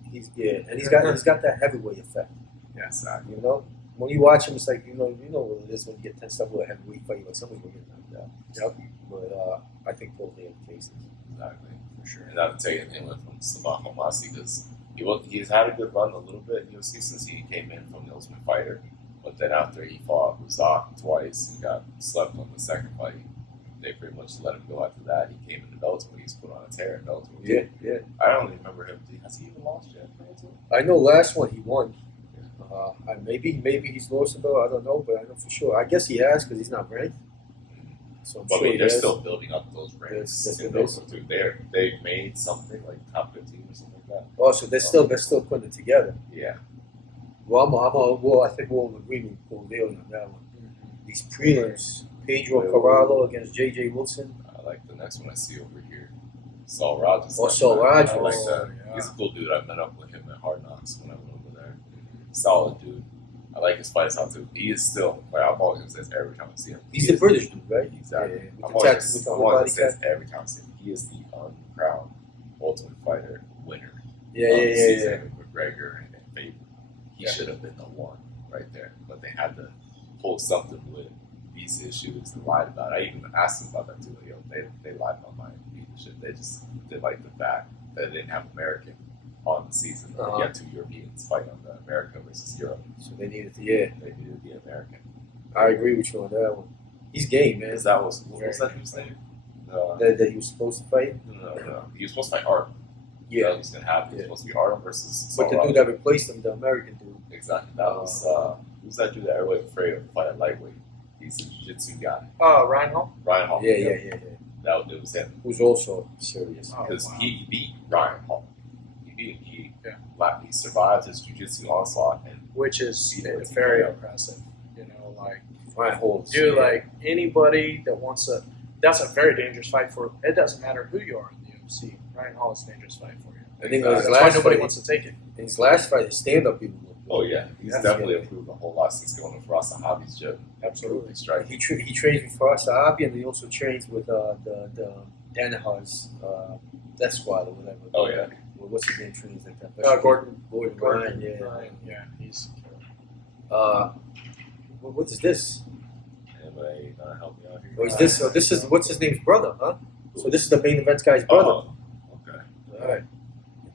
And he's got that heavyweight effect. Exactly. When you watch him, it's like you know what it is when you get tensed up with a heavyweight fight, like someone's gonna get knocked out. Yep. But I think Paul Daly takes this. Exactly. For sure. And not to take anything away from Sabaho Masi because he's had a good run a little bit in UFC since he came in from the Ultimate Fighter. But then after he fought Razak twice and got slept on the second fight, they pretty much let him go after that. He came into Bellator. He's put on a tear in Bellator. Yeah. I don't even remember him. Has he even lost yet? I know last one he won. Maybe he's lost it though. I don't know, but I know for sure. I guess he has because he's not ranked. So I'm But I sure mean, he they're has. still building up those ranks Yes, in it is. Bellator too. They've made something like top 15 or something like that. Oh, so they're still putting it together. Yeah. Well, I think we're in agreement with Cordelia on that one. These prelims, Pedro Carvalho against J.J. Wilson. I like the next one I see over here. Saul Rogers. Oh, Saul Rogers. I like that. Yeah. He's a cool dude. I met up with him at Hard Knocks when I went over there. Solid dude. I like his fight style too. He is still, like, I'm always gonna say this every time I see him. He's the British dude, right? Exactly. Yeah, I'm with the always whole gonna body say this type. every time I see him. He is the uncrowned Ultimate Fighter winner. Yeah. of the season with McGregor and Faber. He should have been the one right there, but they had to pull something with these issues and lied about it. I even asked him about that too. Yo, they lied about my leadership. They just did like the fact that they didn't have American on the season. Uh-huh. You had two Europeans fight on the America versus Europe. So they needed to, They needed the American. I agree with you on that one. He's game, man. Because that was, what was that dude's name? That he was supposed to fight. No. He was supposed to fight Artem. Yeah. That was going to happen. He was supposed to be Artem versus But the Saul dude that replaced him, the American dude. Exactly. That was, who's that dude that everybody's afraid of fight at lightweight? He's a jiu-jitsu guy. Ryan Hall. Ryan Hall. Yeah. It was him. Who's also serious. Oh, Because wow. he beat Ryan Hall. He beat him. Yeah. He survived his jiu-jitsu onslaught. And Which is You know, it's very incredible. impressive. You know, like, Ryan Holtz. dude, like anybody that wants a, that's a very dangerous fight for. It doesn't matter who you are in the UFC. Ryan Hall is a dangerous fight for you. I think That's his That's why last nobody fight, wants to take it. in his last fight, his stand-up even looked oh, yeah. He's That's definitely good. improved a whole lot since going to Ross Hobby's gym. Absolutely. Strike. He trains with Faraz Sahabi, and he also trains with the Danaher's Death Squad or whatever. Oh, yeah. Well, what's his name? Trains like that. Gordon. Ryan, yeah. Ryan, yeah, he's. What is this? Anybody help me out here? Oh, is this? So this is what's his name's brother, huh? So this is the main event guy's brother. Oh, okay. All right.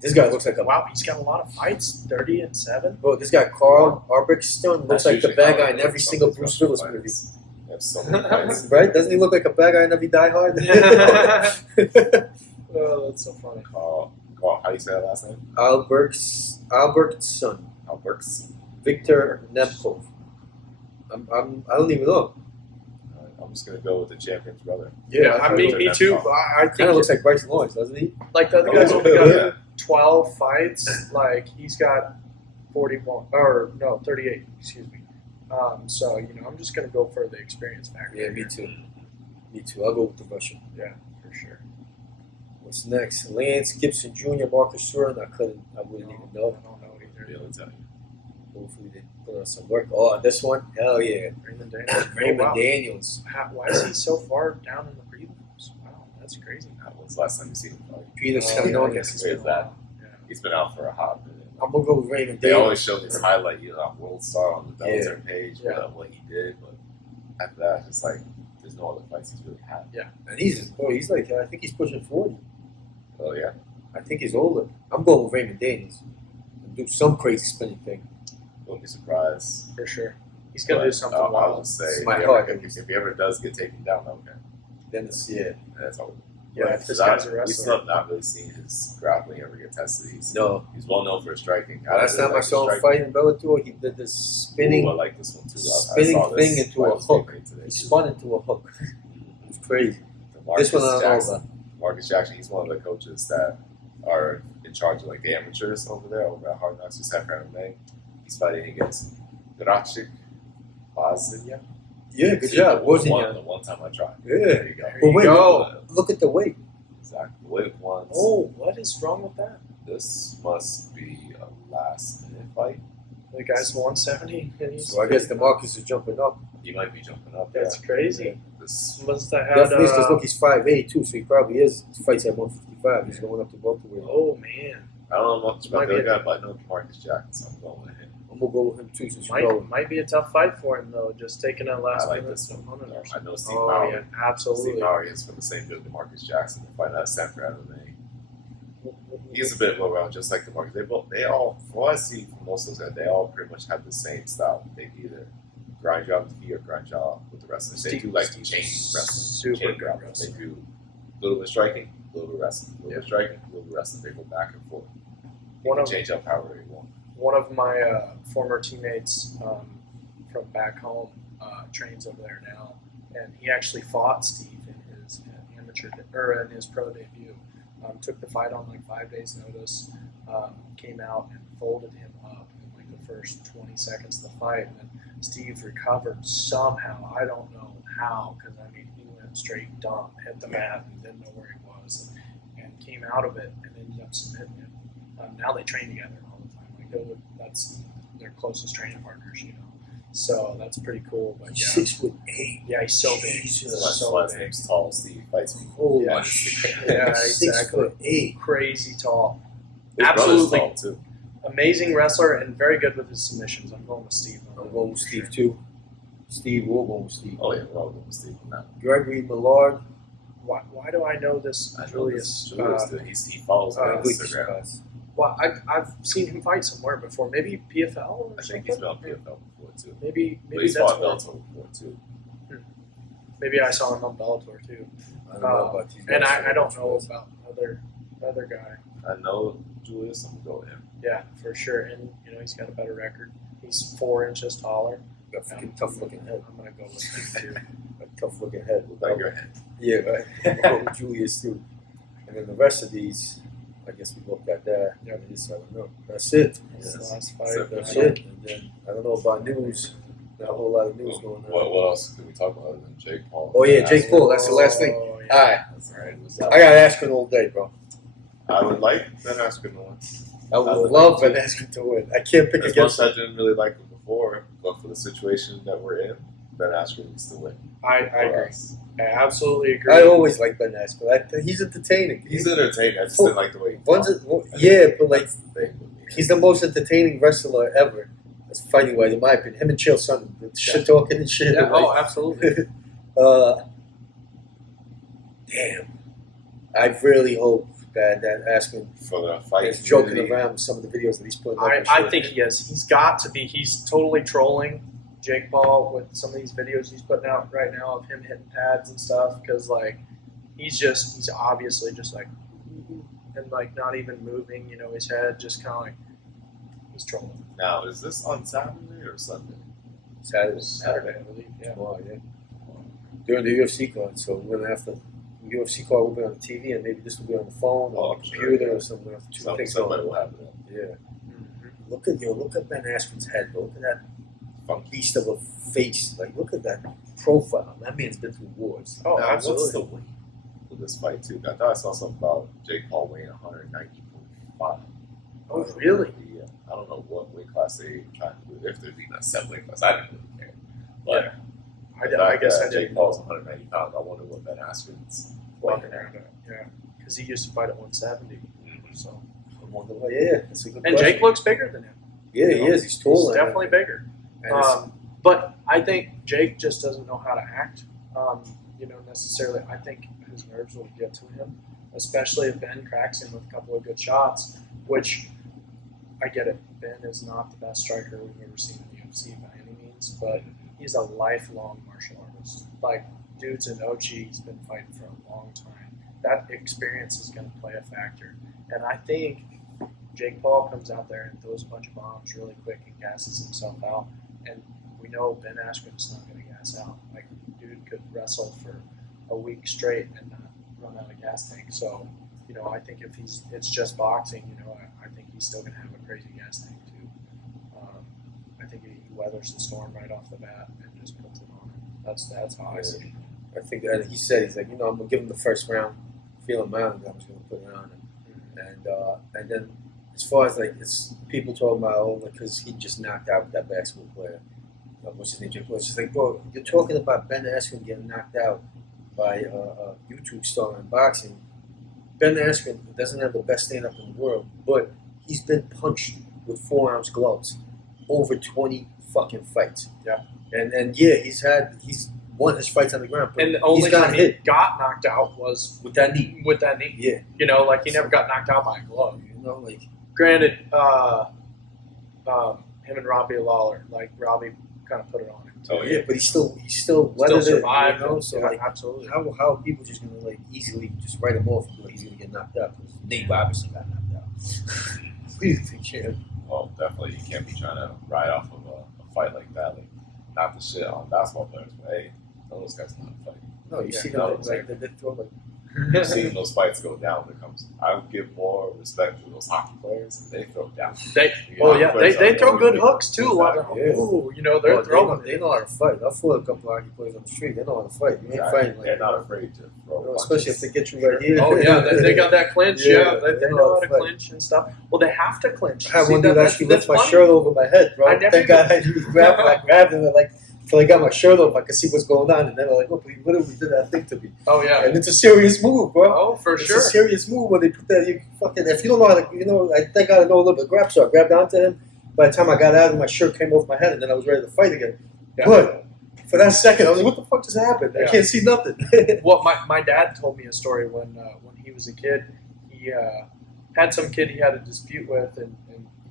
This guy looks like a Wow, he's got a lot of fights. 30-7. bro. This guy Carl Arbrechtson looks That's like the usually bad how guy it in is. every Some single of these Bruce special Willis fights, movie. They have so many fights. Right? Doesn't he look like a bad guy in every Die Hard? Oh, that's so funny. Carl, how do you say that last name? Albertson. Alberts. Victor Nemkov. I don't even know. I'm just gonna go with the champion's brother. Yeah, I mean, me too. I Kind think of looks like Bryce Lawrence, doesn't he? like the other guy's only got Yeah. 12 fights. Like he's got 41 or no 38. Excuse me. So you know, I'm just gonna go for the experience factor. Yeah, me too. Me too. I'll go with the Russian. Yeah, for sure. What's next? Lance Gibson Jr., Marcus Surin. I wouldn't even I know. don't know either. Be able to tell you. Hopefully they put on some work. Oh, this one? Hell yeah. Raymond Daniels. Raymond Oh, wow. Daniels. Why is he so far down in the prelims? Wow, that's crazy. That was the last time you seen him fight. Peter Oh, Seminones. yeah, it's Where been is a that? while. Yeah. He's been out for a hot minute. I'm going to go with Raymond They Daniels. always show his highlight, on World Star on the Bellator page, Yeah. what he did, but after that, it's just like there's no other fights he's really had. And he's like, I think he's pushing 40. Oh yeah, I think he's older. I'm going with Raymond Daniels. Do some crazy spinning thing. won't be surprised. For sure. He's gonna But, do something I wild. would say It's if my he, heart. ever, if he ever does get taken down, okay, Then it's, yeah. that's all. Yeah, if this Because guy's a we wrestler. still have not really seen his grappling ever get tested. He's well known for his striking. Last time I saw him fight in Bellator, he did this spinning I like this one too. spinning I saw this thing into fight a was being hook. made today, He too. spun into a hook. It's crazy. Marcus This one I don't know Jackson. about. Marcus Jackson, he's one of the coaches that are in charge of like the amateurs over at Hard Knocks, who's had MMA. He's fighting against Jacke. Bosnia. Yeah, good job. Wasn't one, he? the one time I tried. Yeah. There you go. There But you wait, go. look at the weight. Exactly. The way it was. Oh, what is wrong with that? This must be a last minute fight. The guy's 170. And he's So I guess DeMarcus is jumping up. He might be jumping up. That's crazy. This, Must have had. Definitely, because look, he's 5'8" too, so he probably fights at 155. He's going up to welterweight. Oh man, I don't know much about Might the other be guy, but I know Marcus Jackson, so I'm going with him. I'm gonna go with him too, since you know him. might be a tough fight for him though. Just taking a last I like minute this one. opponent or I something. know Steve Oh Maury. yeah, Steve absolutely. Maury is from the same build as Marcus Jackson. They fight out Stanford MMA. He's a bit low round, just like the Marcus. They all, from what I see from most of those guys, they all pretty much have the same style. They either grind you out with the feet or grind you out with the wrestling. They do like chain wrestling. Super chain good grappling. wrestling. They do a little bit striking, a little bit wrestling, a little bit striking, a little bit wrestling. They go back and forth. They One can of- change up however they want. One of my former teammates from back home trains over there now, and he actually fought Steve in his amateur or in his pro debut. Took the fight on like 5 days' notice. Came out and folded him up in like the first 20 seconds of the fight, and then Steve recovered somehow. I don't know how, because I mean he went straight dump, hit the mat, and didn't know where he was, and came out of it and ended up submitting him. Now they train together all the time. Like that's their closest training partners, you know. So that's pretty cool. But He's yeah, 6'8". yeah, he's so big. Jesus. That's So why his big. name's Tall Steve. Fights me. Holy Yeah. shit. Yeah, exactly. 6'8". Crazy tall. His brother's Absolutely. tall too. Amazing wrestler and very good with his submissions. I'm going with Steve. I'm going with Steve too. Steve, we're going with Steve. Oh yeah, we're all going with Steve. Now, Gregory Millard. Why do I know this I know Julius? Julius, dude, he follows me on Good Instagram. guys. Well, I've seen him fight somewhere before. Maybe PFL or I something. think he's been on PFL before too. Maybe But he's that's fought where- Bellator before too. Maybe I saw him on Bellator too. I don't know about these guys. And I don't know about other guy. I know Julius. I'm gonna go with him. Yeah, for sure. And you know he's got a better record. He's 4 inches taller. Got a fucking tough looking head. I'm gonna go with him too. A tough looking head. Like your head. Yeah, right. I'm going with Julius too. And then the rest of these, I guess we looked at that. Yeah. I don't know. That's it. That's the last Except fight. for That's Yeah. it. And then I don't know about news. Not a whole lot of news going on. What else did we talk about other than Jake Paul? Oh yeah, Jake Paul. That's the last thing. Oh, yeah. All right. That's right. What's I up? got Askren all day, bro. I would like Ben Askren to win. I would would love like Ben Askren to win. I can't pick As against much as I didn't really like him before, but for the situation that we're in, Ben Askren needs to win. I For agree. us. I absolutely agree. I always like Ben Askren. He's entertaining. He's entertaining. I just didn't like the way he One's fought. yeah, but like That's the thing with me. he's the most entertaining wrestler ever. That's fighting wise, in my opinion. Him and Chael Sonnen, the shit talking and shit. Yeah, like, oh, absolutely. Damn. I really hope that Askren for the fight. is joking community. around with some of the videos that he's putting up. I and shit. think he is. He's got to be. He's totally trolling Jake Paul with some of these videos he's putting out right now of him hitting pads and stuff. Because like, he's obviously just like, and like not even moving. You know, his head just kind of like he's trolling. Now, is this on Saturday or Sunday? Saturday, I believe. Yeah. Tomorrow, yeah. During the UFC card, so we're gonna have to. The UFC card will be on the TV, and maybe this will be on the phone or Oh, the sure, computer yeah. or something. We'll have two things Somebody going. will have it. Yeah. Mhm. Look at Ben Askren's head. Look at that Funky. beast of a face. Like, look at that profile. That man's been through wars. Oh, Now, absolutely. what's the weight for this fight too? I thought I saw something about Jake Paul weighing 190.5. Oh, really? Yeah. I don't know what weight class they trying to do. If there's even a set weight class, I didn't really care. But I guess I Jake didn't. Paul's 190 pounds. I wonder what Ben Askren's weighing around. Yeah, because he used to fight at 170. So, I wonder why. Yeah, that's a good and question. Jake looks bigger than him. Yeah, he is. He's tall. He's definitely bigger. And it's- But I think Jake just doesn't know how to act. Necessarily. I think his nerves will get to him, especially if Ben cracks him with a couple of good shots. Which I get it. Ben is not the best striker we've ever seen in the UFC by any means, but he's a lifelong martial artist. Like dude's an OG. He's been fighting for a long time. That experience is going to play a factor, and I think Jake Paul comes out there and throws a bunch of bombs really quick and gasses himself out. And we know Ben Askren's not going to gas out. Like, dude could wrestle for a week straight and not run out of gas tank. So, I think if it's just boxing, I think he's still going to have a crazy gas tank too. I think he weathers the storm right off the bat and just puts it on him. That's how I see it. I think he said he's like, I'm gonna give him the first round, feel him out, and I was gonna put it on him. And then as far as like it's people talking about because he just knocked out that basketball player, what's his name? Jake Paul. It's just like, bro, you're talking about Ben Askren getting knocked out by a YouTube star in boxing. Ben Askren doesn't have the best stand up in the world, but he's been punched with 4-ounce gloves over 20 fucking fights. Yeah. And yeah, he's won his fights on the ground, but And the only he's gotten time he hit got knocked out was with that knee. with that knee. Yeah. He never got knocked out by a glove. Like Granted, him and Robbie Lawler, like Robbie kind of put it on him. Oh, yeah, but he still weathered Still it, survived. So Yeah, like, absolutely. how are people just gonna like easily just write him off and be like he's gonna get knocked out? Because Nate Robinson got knocked out. What do you think, Chad? Well, definitely, you can't be trying to ride off of a fight like that. Like, not the shit on basketball players, but hey, those guys know how to fight. No, you Yeah, see no, them like they throw like You've seen those fights go down when it comes. I would give more respect to those hockey players. They throw down. They Hockey players they are throw good really hooks too. A lot of Yeah. ooh, you know they're Oh, throwing. They know how to fight. I fought a couple of hockey players on the street. They know how to fight. You ain't fighting like They're not afraid to throw. you know, especially if punches. they get you right here. Oh yeah, they got that clinch. Yeah, Yeah, they know how to clinch and stuff. Well, they have to clinch. I had See, one dude that's- actually that's lift my funny. shirt over my head, bro. I never Thank God I grabbed him and like till I got my shirt off, I could see what's going on, and then I'm like, "Look, what did that thing to me?" Oh yeah. And it's a serious move, bro. Oh, for It's sure. a serious move when they put that. You fucking if you don't know how to, I think I gotta know a little bit of grab. So I grabbed onto him. By the time I got out, my shirt came off my head, and then I was ready to fight again. Yeah. But for that second, I was like, "What the fuck just happened? I Yeah. can't see nothing." Well, my dad told me a story when he was a kid. He had some kid he had a dispute with, and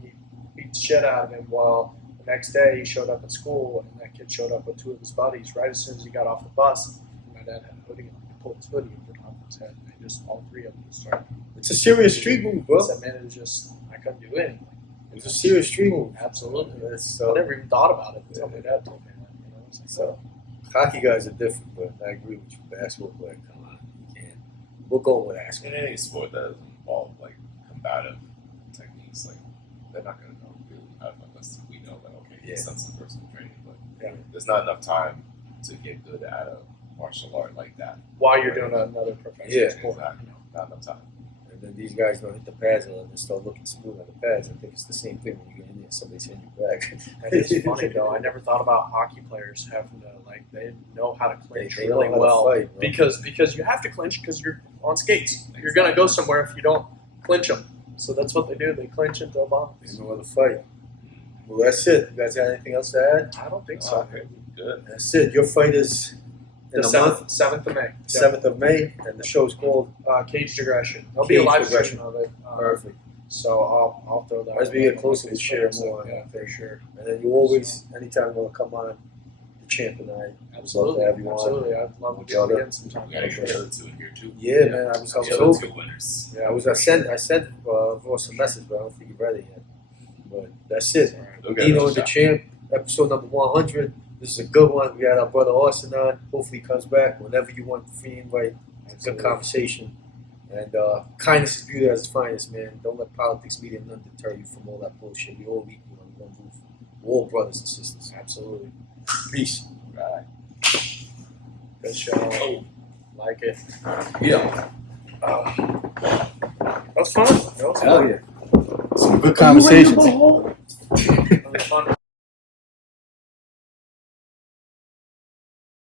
he beat the shit out of him. Well, the next day he showed up at school, and that kid showed up with two of his buddies. Right as soon as he got off the bus, my dad had a hoodie on. He pulled his hoodie over top of his head, and they just all three of them just started. It's a serious street move, bro. I said, man, it was just I couldn't do anything. It's a serious street move. Absolutely. It's, I never even thought about it until my dad told me that. You know, it's like, So, hockey guys are different, but I agree with you. Basketball player, come on, you can't. We'll go with Askren. In any sport that doesn't involve like combative techniques, like they're not gonna know really unless we know that okay, Yeah. he's done some personal training, but Yeah. there's not enough time to get good at a martial art like that. while you're doing another professional Yeah, sport. Exactly. Not enough time. And then these guys don't hit the pads and then start looking smooth on the pads. I think it's the same thing when you get in there, somebody's hitting your back. That is funny though. I never thought about hockey players having to they know how to clinch They know really how to well fight, bro. because you have to clinch because you're on skates. You're gonna go somewhere if you don't clinch them. So that's what they do. They clinch and throw bombs. They know how to fight. Well, that's it. You guys got anything else to add? I don't think so. Okay, good. That's it. Your fight is in The a month, 7th of May. 7th of May, and the show's called Caged Aggression. There'll be a Caged live Aggression. stream of it. Perfect. So I'll throw that. As we get closer, we share So, more. Yeah, for sure. And then you always, anytime you want to come on, the champ and I, would love Absolutely. to have you on. Absolutely. I'd love to do it again sometime. We gotta get the other two in here too. Yeah, man. I was The other hoping. two winners. Yeah, I sent Ross a message, but I don't think he read it yet. But that's it. They'll get Dino another and the shot. champ, episode number 100. This is a good one. We had our brother Austin on. Hopefully, he comes back whenever you want. Free invite. Good conversation. And kindness is beauty at its finest, man. Don't let politics, media, none deter you from all that bullshit. We all equal under one roof. We're all brothers and sisters. Absolutely. Peace. Right. Good show. Like it. Yeah. That was fun. That was fun. yeah. Some good conversations. That was fun.